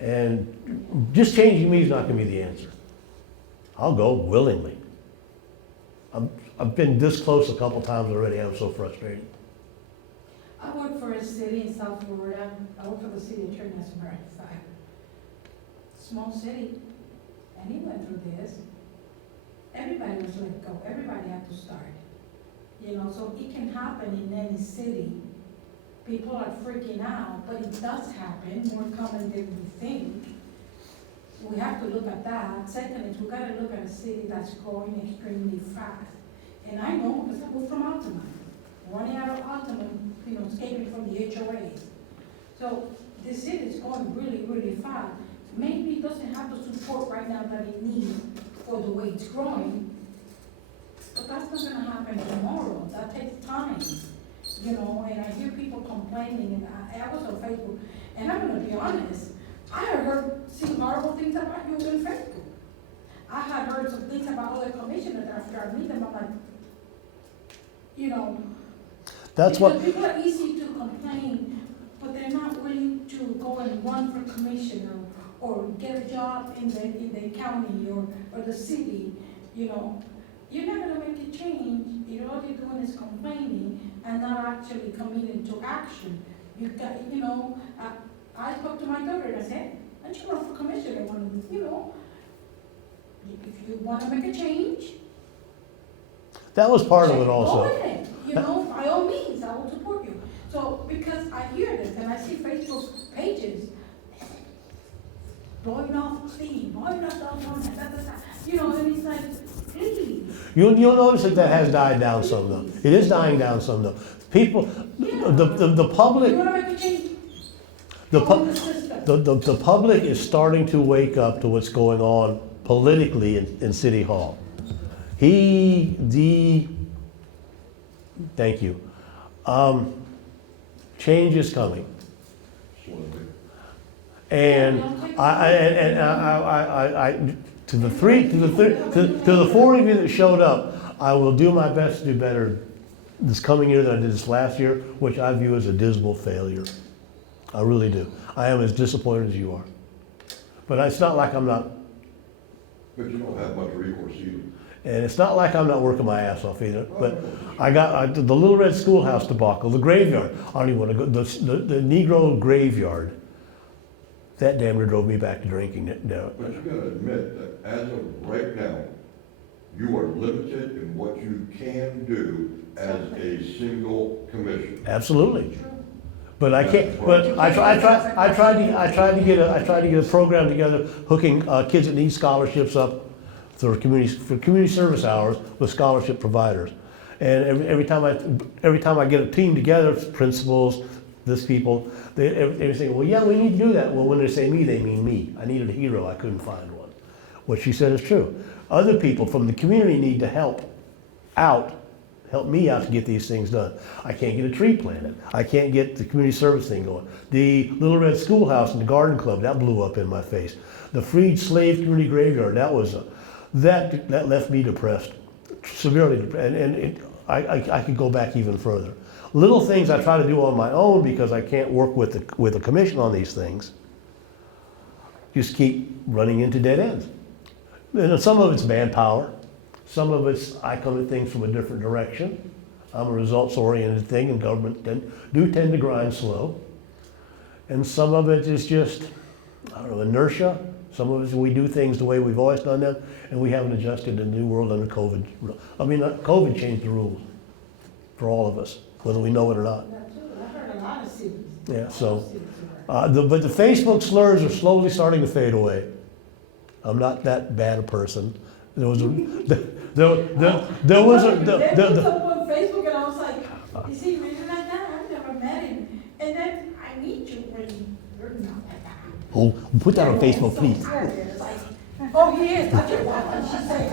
And just changing me is not gonna be the answer. I'll go willingly. I've been this close a couple times already, I'm so frustrated. I work for a city in South Florida. I work for the city attorney as a matter of fact. Small city, and he went through this. Everybody was let go, everybody had to start. You know, so it can happen in any city. People are freaking out, but it does happen, more common than we think. We have to look at that. Second is we gotta look at a city that's growing extremely fast. And I know, because we're from Altamont, running out of Altamont, you know, escaping from the HOAs. So the city is going really, really fast. Maybe it doesn't have the support right now that it needs for the way it's growing, but that's not gonna happen tomorrow. That takes time, you know, and I hear people complaining, and I was on Facebook, and I'm gonna be honest, I heard seen horrible things about you on Facebook. I had heard some things about other commissioners after I meet them, I'm like, you know. That's what, Because people are easy to complain, but they're not willing to go and run for commissioner or get a job in the county or the city, you know. You're not gonna make a change, all you're doing is complaining and not actually coming into action. You got, you know, I spoke to my daughter and I said, why don't you run for commissioner one of these, you know? If you wanna make a change, that was part of it go also. ahead, you know, by all means, I will support you. So, because I hear this and I see Facebook pages, blowing off steam, blowing off downtown, you know, and it's like, please. You'll notice that has died down some though. It is dying down some though. People, the public, You wanna make a change? the, Go in pu- the system. the public is starting to wake up to what's going on politically in City Hall. Thank you. Change is coming. And to the four of you that showed up, I will do my best to do better this coming year than I did this last year, which I view as a dismal failure. I really do. I am as disappointed as you are. But it's not like I'm not, But you don't have much recourse either. and it's not like I'm not working my ass off either. But I got the Little Red Schoolhouse debacle, the graveyard. I don't even want to go, the Negro graveyard. That damn near drove me back to drinking it now. But you gotta admit that as of right now, you are limited in what you can do as a single commissioner. Absolutely. But I can't, but I tried to get a program together hooking kids that need scholarships up for community service hours with scholarship providers. And every time I get a team together, principals, this people, they say, well, yeah, we need to do that. Well, when they say me, they mean me. I needed a hero, I couldn't find one. What she said is true. Other people from the community need to help me out to get these things done. I can't get a tree planted. I can't get the community service thing going. The Little Red Schoolhouse and the Garden Club, that blew up in my face. The Freed Slave Community Graveyard, that left me depressed, severely depressed, and I could go back even further. Little things I try to do on my own because I can't work with the commission on these things, just keep running into dead ends. And some of it's manpower. Some of it's, I come at things from a different direction. I'm a results-oriented thing, and government do tend to grind slow. And some of it is just, I don't know, inertia. Some of it is we do things the way we've always done them, and we haven't adjusted to the new world under COVID. I mean, COVID changed the rules for all of us, whether we know it or not. I heard a lot of cities. Yeah, so, but the Facebook slurs are slowly starting to fade away. I'm not that bad a person. There was a, there was a, They put up on Facebook and I was like, is he really like that? I've never met him. And then I meet you when you're not like that. oh, put that on Facebook, So please. it's like, oh, he is, I just want to say.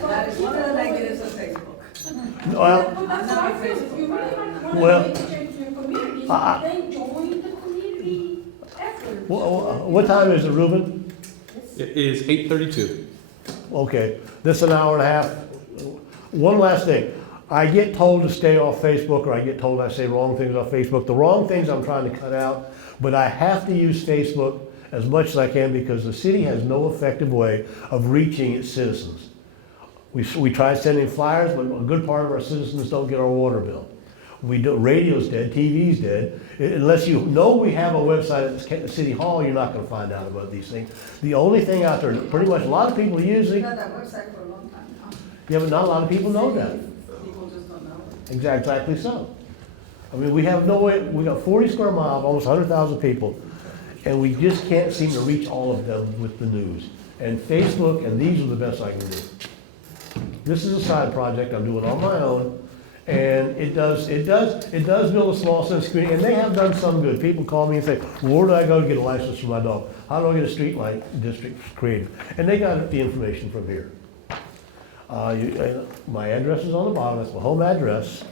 That is one of the negatives of Facebook. Well, But that's what I feel, if you really want Well, to make a change in your community, I- then join the community effort. what time is it, Ruben? It is 8:32. Okay, this is an hour and a half. One last thing. I get told to stay off Facebook, or I get told I say wrong things on Facebook. The wrong things I'm trying to cut out, but I have to use Facebook as much as I can because the city has no effective way of reaching its citizens. We try sending flyers, but a good part of our citizens don't get our water bill. Radio's dead, TV's dead. Unless you know we have a website at City Hall, you're not gonna find out about these things. The only thing out there, pretty much a lot of people We've using, had that website for a long time now. yeah, but not a lot of people know that. People just don't know. Exactly so. I mean, we have no way, we got 40 square miles, almost 100,000 people, and we just can't seem to reach all of them with the news. And Facebook, and these are the best I can do. This is a side project I'm doing on my own, and it does build a small sense of community, and they have done some good. People call me and say, well, where do I go to get a license for my dog? How do I get a street light district created? And they got the information from here. My address is on the bottom, that's my home address.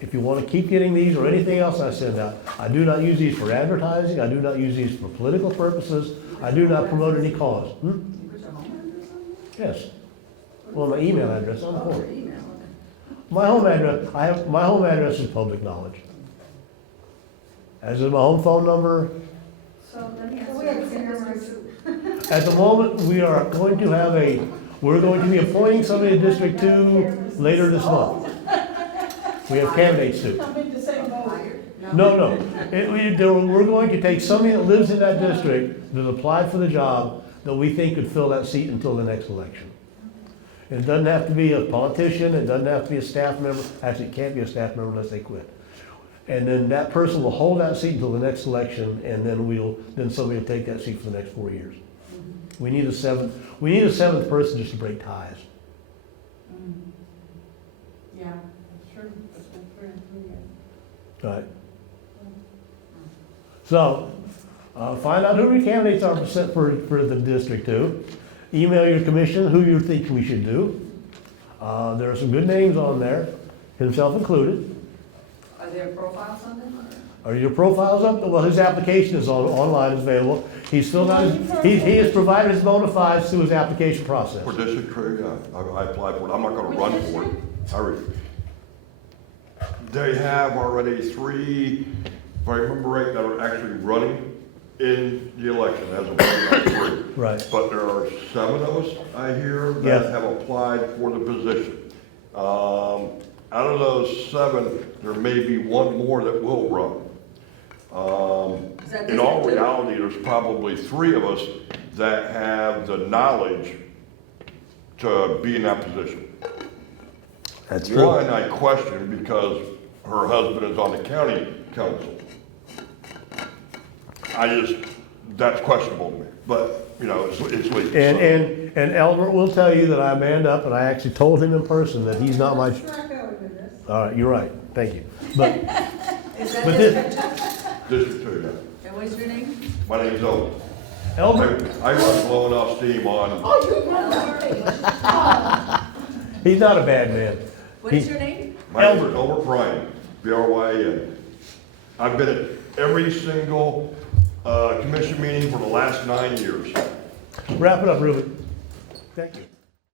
If you want to keep getting these or anything else I send out, I do not use these for advertising, I do not use these for political purposes, I do not promote any cause. You Yes. Well, my email address on the Oh, your form. email, okay. My home address, my home address is public knowledge. As is my home phone number. So let me ask So you, we have what's in similar District At the moment, we are going to have we're going to be appointing somebody to District 2 later this month. We have candidates too. I'm in the same boat. hired? No. We're going to take somebody that lives in that district that applied for the job that we think could fill that seat until the next election. It doesn't have to be a politician, it doesn't have to be a staff member, actually it can't be a staff member unless they quit. And then that person will hold that seat until the next election, and then somebody will take that seat for the next 4 years. We need a seventh person just to break ties. Yeah, that's true, that's been 3 and 3 years. Right. So, find out who your candidates are for the District 2. Email your commission who you think we should do. There are some good names on there, himself included. Are there profiles on them? Are your profiles up? Well, his application is online, is available. He's filled out, he has provided his bona fides through his application process. For District 2, yeah, I applied for it, I'm not gonna run for it. They have already 3, if I remember right, that are actually running in the election as of right now, 3. Right. But there are 7 of us, I hear, Yes. that have applied for the position. Out of those 7, there may be 1 more that will run. Is that In all District 2? reality, there's probably 3 of us that have the knowledge to be in that position. That's One, I question because her husband is on the county council. That's questionable to me, but, it's legal. And Albert will tell you that I manned up and I actually told him in person that he's not my, Let's not go into this. all right, you're right, thank you. But, Is that But District District 2, yeah. 2? And what's your name? My name's Owen. Albert, I run blowing off steam on, Oh, you know. he's not a bad man. What is your name? my name's Albert Bryan, B-R-Y-N. I've been at every single, commission meeting for the last 9 years. Wrap it up, Ruben. Thank you.